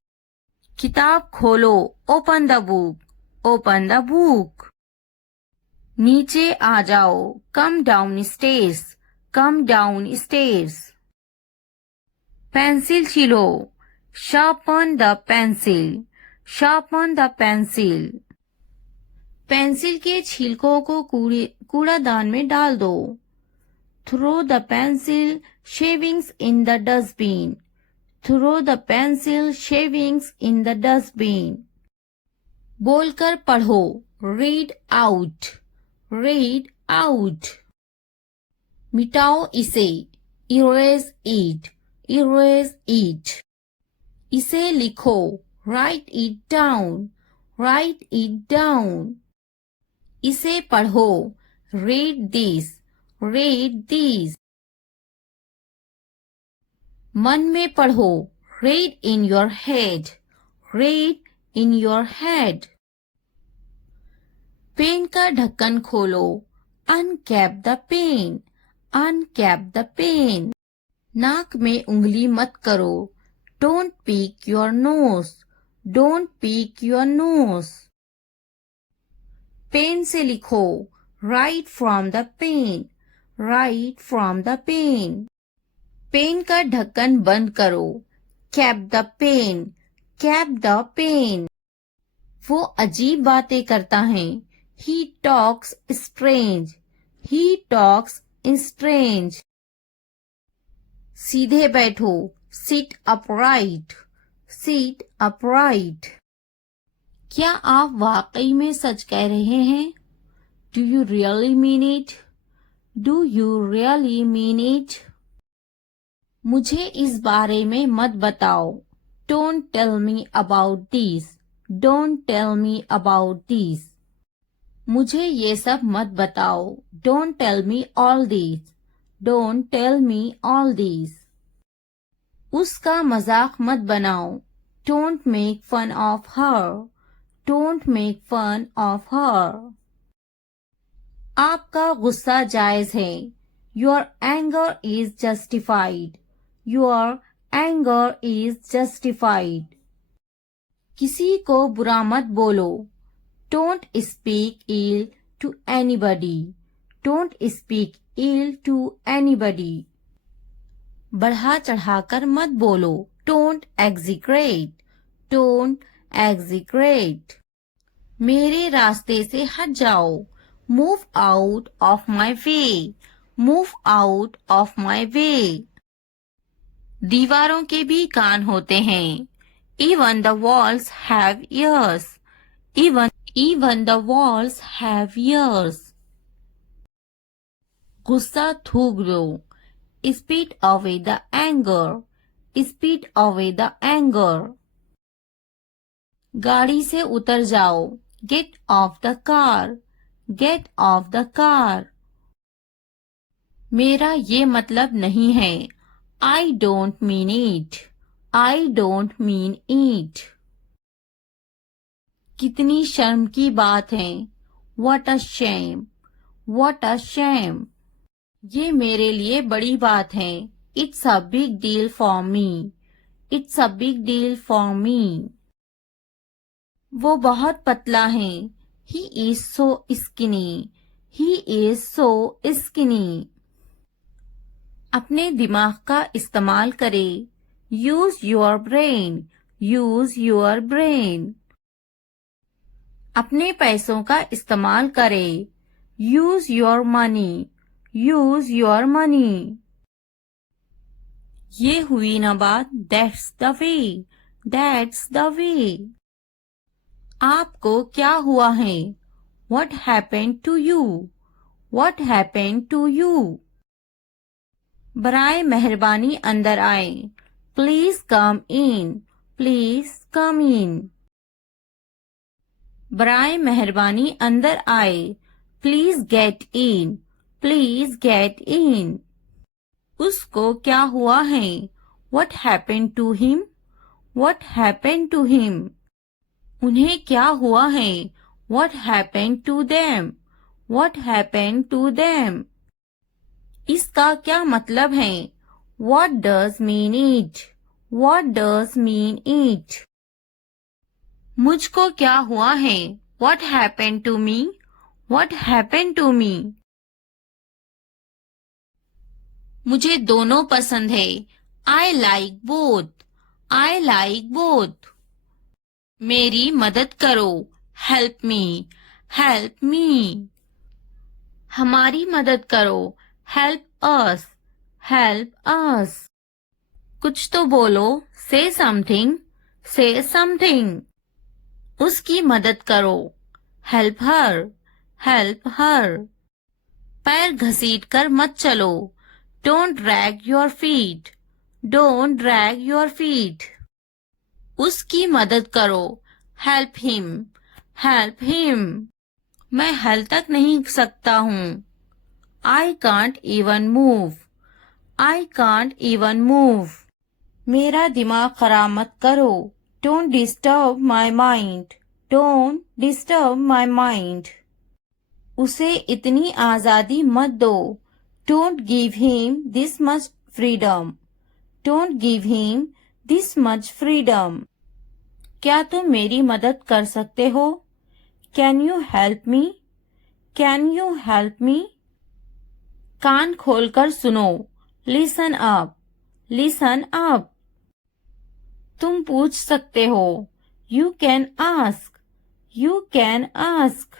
किताब खोलो। Open the book। Open the book। नीचे आ जाओ। Come downstairs। Come downstairs। Pencil छीलो। Sharpen the pencil। Sharpen the pencil। Pencil के छिलकों को कूड़ादान में डाल दो। Throw the pencil shavings in the dustbin। Throw the pencil shavings in the dustbin। बोलकर पढ़ो, रीड आउट, रीड आउट। मिटाओ इसे, इरेज इट, इरेज इट। इसे लिखो, write it down, write it down. इसे पढ़ो, रीड दिस, रीड दिस। मन में पढ़ो, read in your head, read in your head. Pen का ढक्कन खोलो, uncap the pen, uncap the pen. नाक में उंगली मत करो, don't pick your nose, don't pick your nose. Pen से लिखो, write from the pen, write from the pen. Pen का ढक्कन बंद करो, cap the pen, cap the pen. वो अजीब बातें करता है, he talks strange, he talks strange। सीधे बैठो, sit upright, sit upright। क्या आप वाकई में सच कह रहे हैं? Do you really mean it? Do you really mean it? मुझे इस बारे में मत बताओ, don't tell me about this, don't tell me about this। मुझे ये सब मत बताओ, don't tell me all this, don't tell me all this। उसका मजाक मत बनाओ, don't make fun of her, don't make fun of her। आपका गुस्सा जायज है, your anger is justified, your anger is justified। किसी को बुरा मत बोलो, don't speak ill to anybody, don't speak ill to anybody। बढ़ा चढ़ाकर मत बोलो, don't exaggerate, don't exaggerate। मेरे रास्ते से हट जाओ, move out of my way, move out of my way। दीवारों के भी कान होते हैं, even the walls have ears, even the walls have ears। गुस्सा थूक दो, spit away the anger, spit away the anger। गाड़ी से उतर जाओ, get off the car, get off the car। मेरा ये मतलब नहीं है, I don't mean it, I don't mean it। कितनी शर्म की बात है, what a shame, what a shame। ये मेरे लिए बड़ी बात है, it's a big deal for me, it's a big deal for me। वो बहुत पतला है, he is so skinny, he is so skinny। अपने दिमाग का इस्तेमाल करें, use your brain, use your brain। अपने पैसों का इस्तेमाल करें, use your money, use your money। ये हुई ना बात, that's the way, that's the way। आपको क्या हुआ है, what happened to you, what happened to you। बराए मेहरबानी अंदर आए, please come in, please come इन। बराए मेहरबानी अंदर आए, please get in, please get in. उसको क्या हुआ है, what happened to him, what happened to him। उन्हें क्या हुआ है, what happened to them, what happened to them। इसका क्या मतलब है, what does mean it, what does mean it। मुझको क्या हुआ है, what happened to me, what happened to me। मुझे दोनों पसंद है, I like both, I like both। मेरी मदद करो, help me, help me। हमारी मदद करो, help us, help us। कुछ तो बोलो, say something, say something। उसकी मदद करो, हेल्प हर, हेल्प हर। पैर घसीट कर मत चलो, don't drag your feet, don't drag your feet. उसकी मदद करो, हेल्प हिम, हेल्प हिम। मैं हल तक नहीं सकता हूँ, I can't even move, I can't even move. मेरा दिमाग खराब मत करो, don't disturb my mind, don't disturb my mind. उसे इतनी आजादी मत दो, don't give him this much freedom, don't give him this much freedom. क्या तुम मेरी मदद कर सकते हो, can you help me, can you help me. कान खोलकर सुनो, लिसन अप, लिसन अप। तुम पूछ सकते हो, you can ask, you can ask.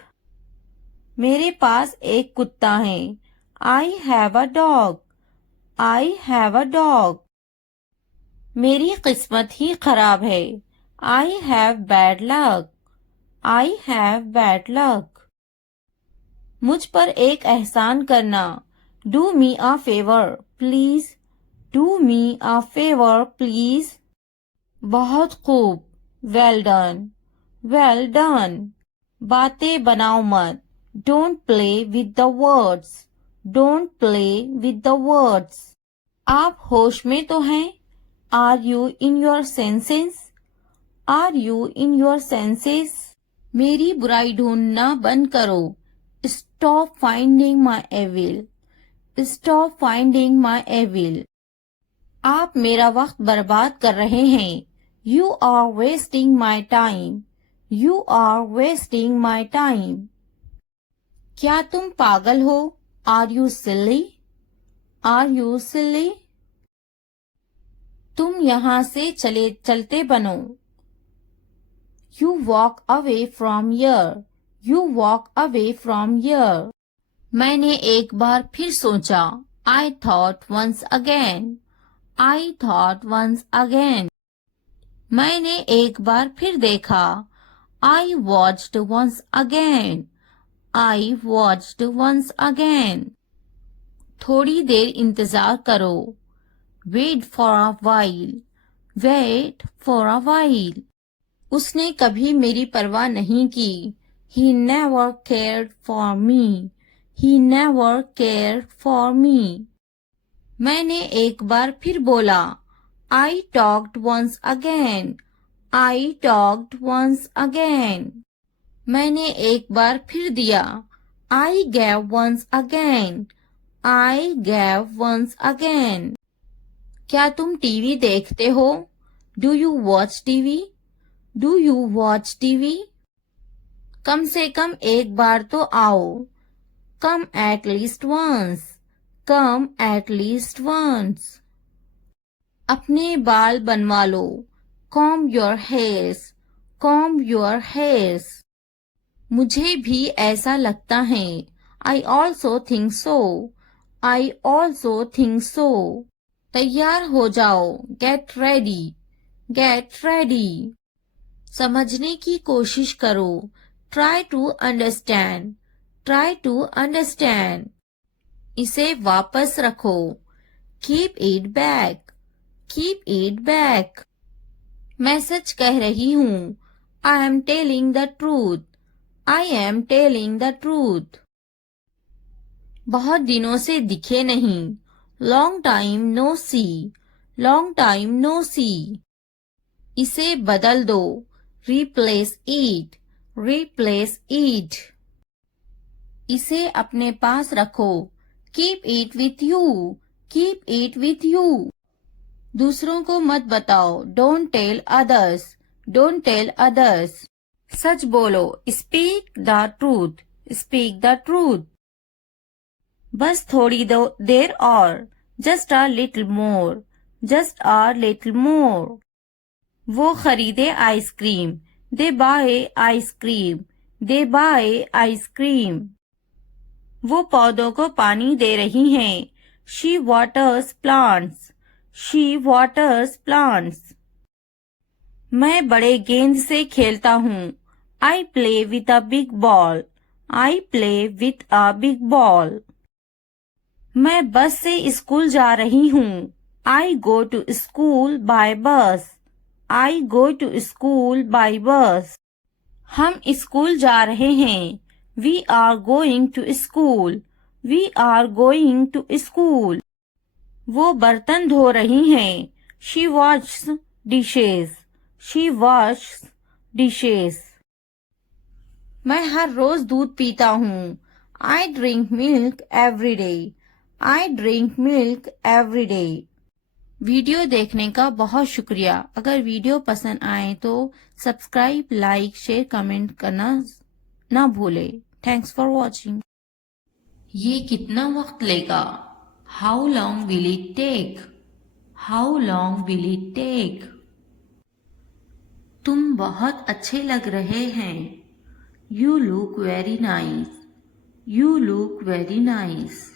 मेरे पास एक कुत्ता है, I have a dog, I have a dog. मेरी किस्मत ही खराब है, I have bad luck, I have bad luck. मुझ पर एक एहसान करना, do me a favour please, do me a favour please. बहुत खूब, वेल डन, वेल डन। बातें बनाओ मत, don't play with the words, don't play with the words. आप होश में तो हैं, are you in your senses, are you in your senses. मेरी बुराई ढूंढना बंद करो, stop finding my evil, stop finding my evil. आप मेरा वक्त बर्बाद कर रहे हैं, you are wasting my time, you are wasting my time. क्या तुम पागल हो, are you silly, are you silly. तुम यहाँ से चलते बनो, you walk away from here, you walk away from यर। मैंने एक बार फिर सोचा, I thought once again, I thought once again. मैंने एक बार फिर देखा, I watched once again, I watched once again. थोड़ी देर इंतजार करो, wait for a while, wait for a while. उसने कभी मेरी परवाह नहीं की, he never cared for me, he never cared for me. मैंने एक बार फिर बोला, I talked once again, I talked once again. मैंने एक बार फिर दिया, I gave once again, I gave once again. क्या तुम टीवी देखते हो, do you watch TV, do you watch TV. कम से कम एक बार तो आओ, come at least once, come at least once. अपने बाल बनवा लो, comb your hairs, comb your hairs. मुझे भी ऐसा लगता है, I also think so, I also think so. तैयार हो जाओ, गेट रेडी, गेट रेडी। समझने की कोशिश करो, try to understand, try to understand. इसे वापस रखो, keep it back, keep it back. मैं सच कह रही हूँ, I am telling the truth, I am telling the truth. बहुत दिनों से दिखे नहीं, long time no see, long time no see. इसे बदल दो, रिप्लेस इट, रिप्लेस इट। इसे अपने पास रखो, keep it with you, keep it with you. दूसरों को मत बताओ, don't tell others, don't tell others. सच बोलो, speak the truth, speak the truth. बस थोड़ी देर और, just a little more, just a little more. वो खरीदे ice cream, they buy ice cream, they buy ice cream. वो पौधों को पानी दे रही हैं, she waters plants, she waters plants. मैं बड़े गेंद से खेलता हूँ, I play with a big ball. I play with a big ball. मैं बस से स्कूल जा रही हूँ. I go to school by bus. I go to school by bus. हम स्कूल जा रहे हैं. We are going to school. We are going to school. वो बर्तन धो रही हैं. She washes dishes. She washes dishes. मैं हर रोज दूध पीता हूँ. I drink milk every day. I drink milk every day. Video देखने का बहुत शुक्रिया. अगर वीडियो पसंद आए तो सब्सक्राइब, लाइक, शेयर, कमेंट करना ना भूले. Thanks for watching. ये कितना वक्त लेगा? How long will it take? How long will it take? तुम बहुत अच्छे लग रहे हैं. You look very nice. You look very nice.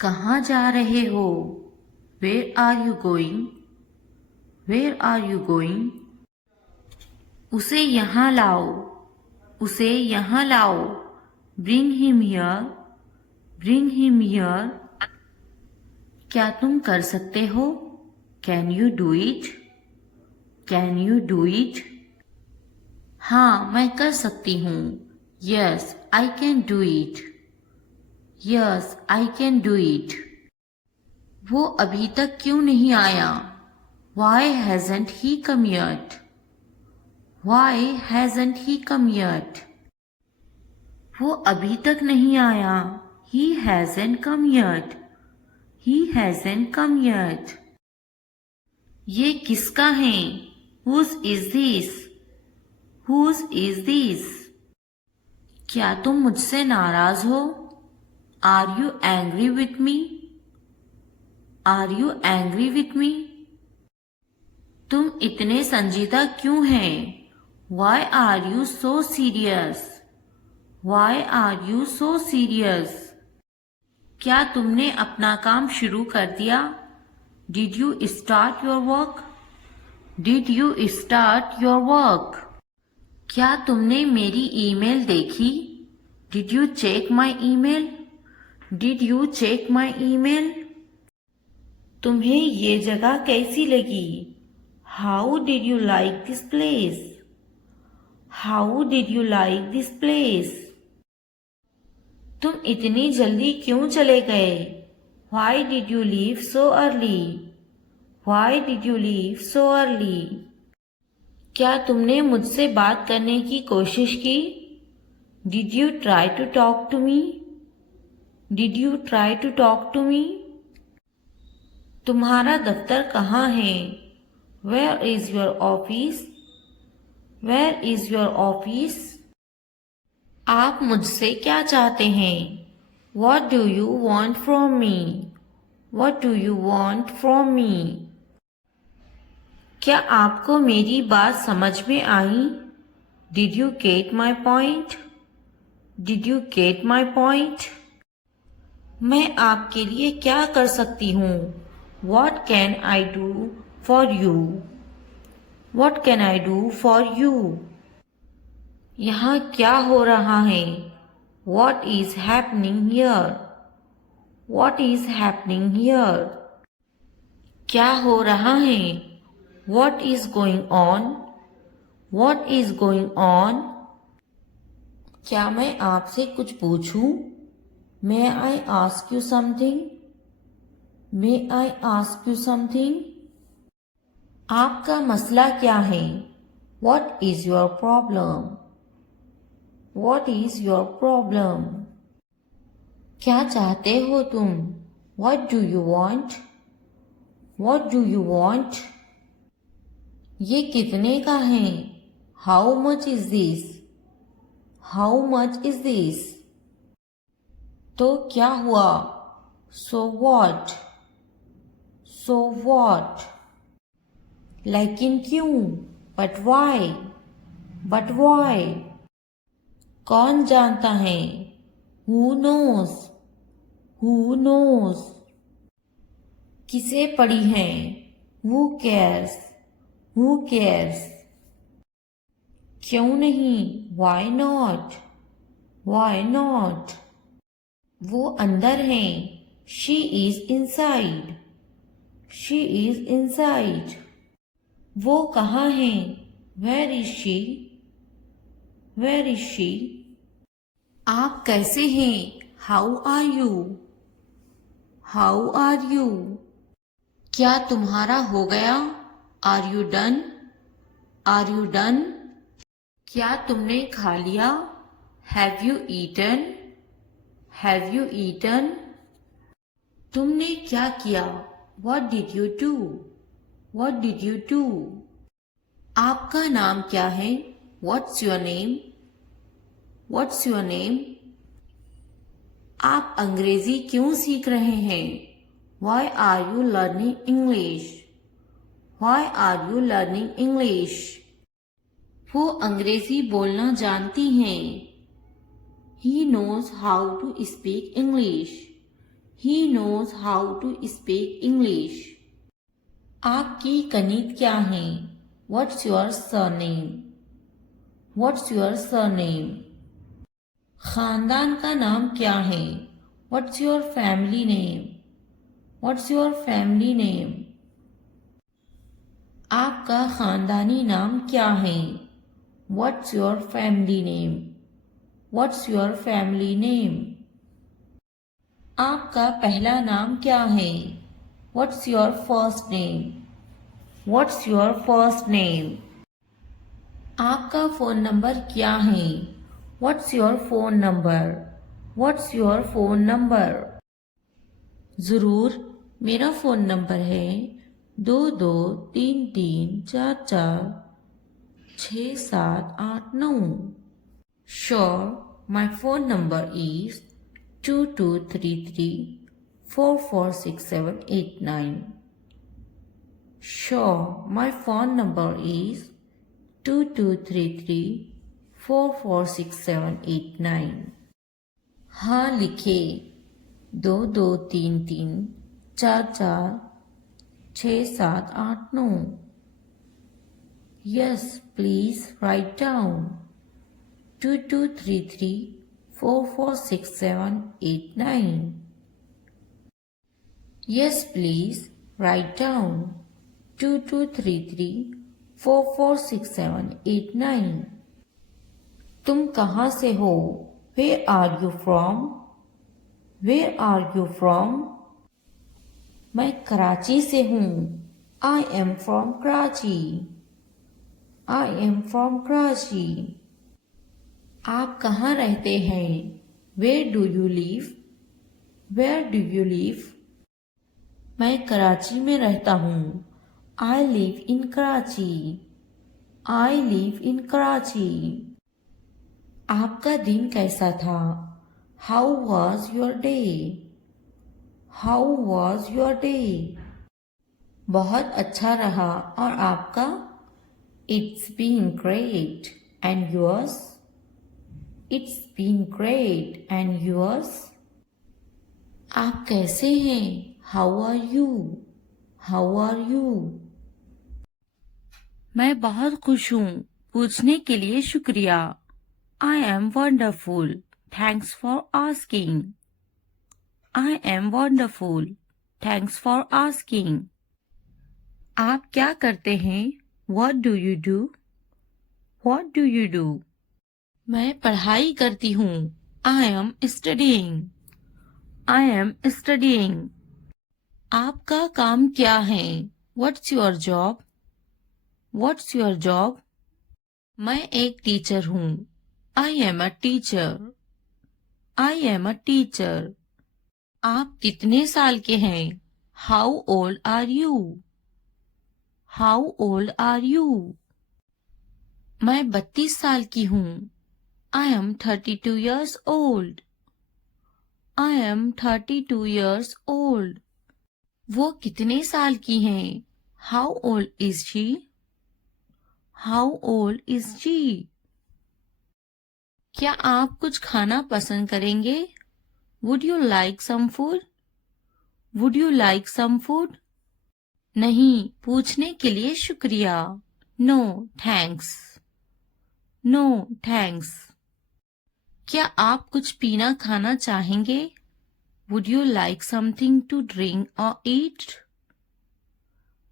कहाँ जा रहे हो? Where are you going? Where are you going? उसे यहाँ लाओ. उसे यहाँ लाओ. Bring him here. Bring him here. क्या तुम कर सकते हो? Can you do it? Can you do it? हाँ, मैं कर सकती हूँ. Yes, I can do it. Yes, I can do it. वो अभी तक क्यों नहीं आया? Why hasn't he come yet? Why hasn't he come yet? वो अभी तक नहीं आया. He hasn't come yet. He hasn't come yet. ये किसका है? Whose is this? Whose is this? क्या तुम मुझसे नाराज हो? Are you angry with me? Are you angry with me? तुम इतने संजीदा क्यों हैं? Why are you so serious? Why are you so serious? क्या तुमने अपना काम शुरू कर दिया? Did you start your work? Did you start your work? क्या तुमने मेरी ईमेल देखी? Did you check my email? Did you check my email? तुम्हें ये जगह कैसी लगी? How did you like this place? How did you like this place? तुम इतनी जल्दी क्यों चले गए? Why did you leave so early? Why did you leave so early? क्या तुमने मुझसे बात करने की कोशिश की? Did you try to talk to me? Did you try to talk to me? तुम्हारा दफ्तर कहाँ है? Where is your office? Where is your office? आप मुझसे क्या चाहते हैं? What do you want from me? What do you want from me? क्या आपको मेरी बात समझ में आई? Did you get my point? Did you get my point? मैं आपके लिए क्या कर सकती हूँ? What can I do for you? What can I do for you? यहाँ क्या हो रहा है? What is happening here? What is happening here? क्या हो रहा है? What is going on? What is going on? क्या मैं आपसे कुछ पूछूं? May I ask you something? May I ask you something? आपका मसला क्या है? What is your problem? What is your problem? क्या चाहते हो तुम? What do you want? What do you want? ये कितने का है? How much is this? How much is this? तो क्या हुआ? So what? So what? लेकिन क्यों? But why? But why? कौन जानता है? Who knows? Who knows? किसे पड़ी है? Who cares? Who cares? क्यों नहीं? Why not? Why not? वो अंदर हैं। She is inside. She is inside. वो कहाँ हैं? Where is she? Where is she? आप कैसे हैं? How are you? How are you? क्या तुम्हारा हो गया? Are you done? Are you done? क्या तुमने खा लिया? Have you eaten? Have you eaten? तुमने क्या किया? What did you do? What did you do? आपका नाम क्या है? What's your name? What's your name? आप अंग्रेजी क्यों सीख रहे हैं? Why are you learning English? Why are you learning English? वो अंग्रेजी बोलना जानती हैं। He knows how to speak English. He knows how to speak English. आपकी कनीत क्या है? What's your surname? What's your surname? खानदान का नाम क्या है? What's your family name? What's your family name? आपका खानदानी नाम क्या है? What's your family name? What's your family name? आपका पहला नाम क्या है? What's your first name? What's your first name? आपका फ़ोन नंबर क्या है? What's your phone number? What's your phone number? ज़रूर, मेरा फ़ोन नंबर है 2233446789। Sure, my phone number is 2233446789. Sure, my phone number is 2233446789. हाँ लिखे 2233446789. Yes, please write down 2233446789. Yes, please write down 2233446789. तुम कहाँ से हो? Where are you from? Where are you from? मैं कराची से हूँ। I am from Karachi. I am from Karachi. आप कहाँ रहते हैं? Where do you live? Where do you live? मैं कराची में रहता हूँ। I live in Karachi. I live in Karachi. आपका दिन कैसा था? How was your day? How was your day? बहुत अच्छा रहा और आपका? It's been great. And yours? It's been great. And yours? आप कैसे हैं? How are you? How are you? मैं बहुत खुश हूँ। पूछने के लिए शुक्रिया। I am wonderful. Thanks for asking. I am wonderful. Thanks for asking. आप क्या करते हैं? What do you do? What do you do? मैं पढ़ाई करती हूँ। I am studying. I am studying. आपका काम क्या है? What's your job? What's your job? मैं एक टीचर हूँ। I am a teacher. I am a teacher. आप कितने साल के हैं? How old are you? How old are you? मैं 32 साल की हूँ। I am 32 years old. I am 32 years old. वो कितने साल की हैं? How old is she? How old is she? क्या आप कुछ खाना पसंद करेंगे? Would you like some food? Would you like some food? नहीं, पूछने के लिए शुक्रिया। No, thanks. No thanks. क्या आप कुछ पीना खाना चाहेंगे? Would you like something to drink or eat?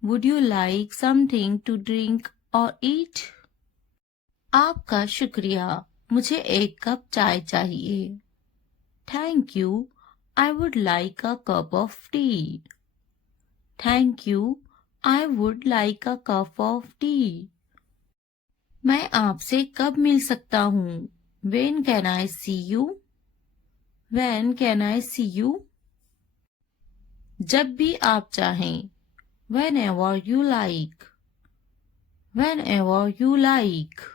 Would you like something to drink or eat? आपका शुक्रिया, मुझे एक कप चाय चाहिए। Thank you, I would like a cup of tea. Thank you, I would like a cup of tea. मैं आपसे कब मिल सकता हूँ? When can I see you? When can I see you? जब भी आप चाहें। Whenever you like. Whenever you like.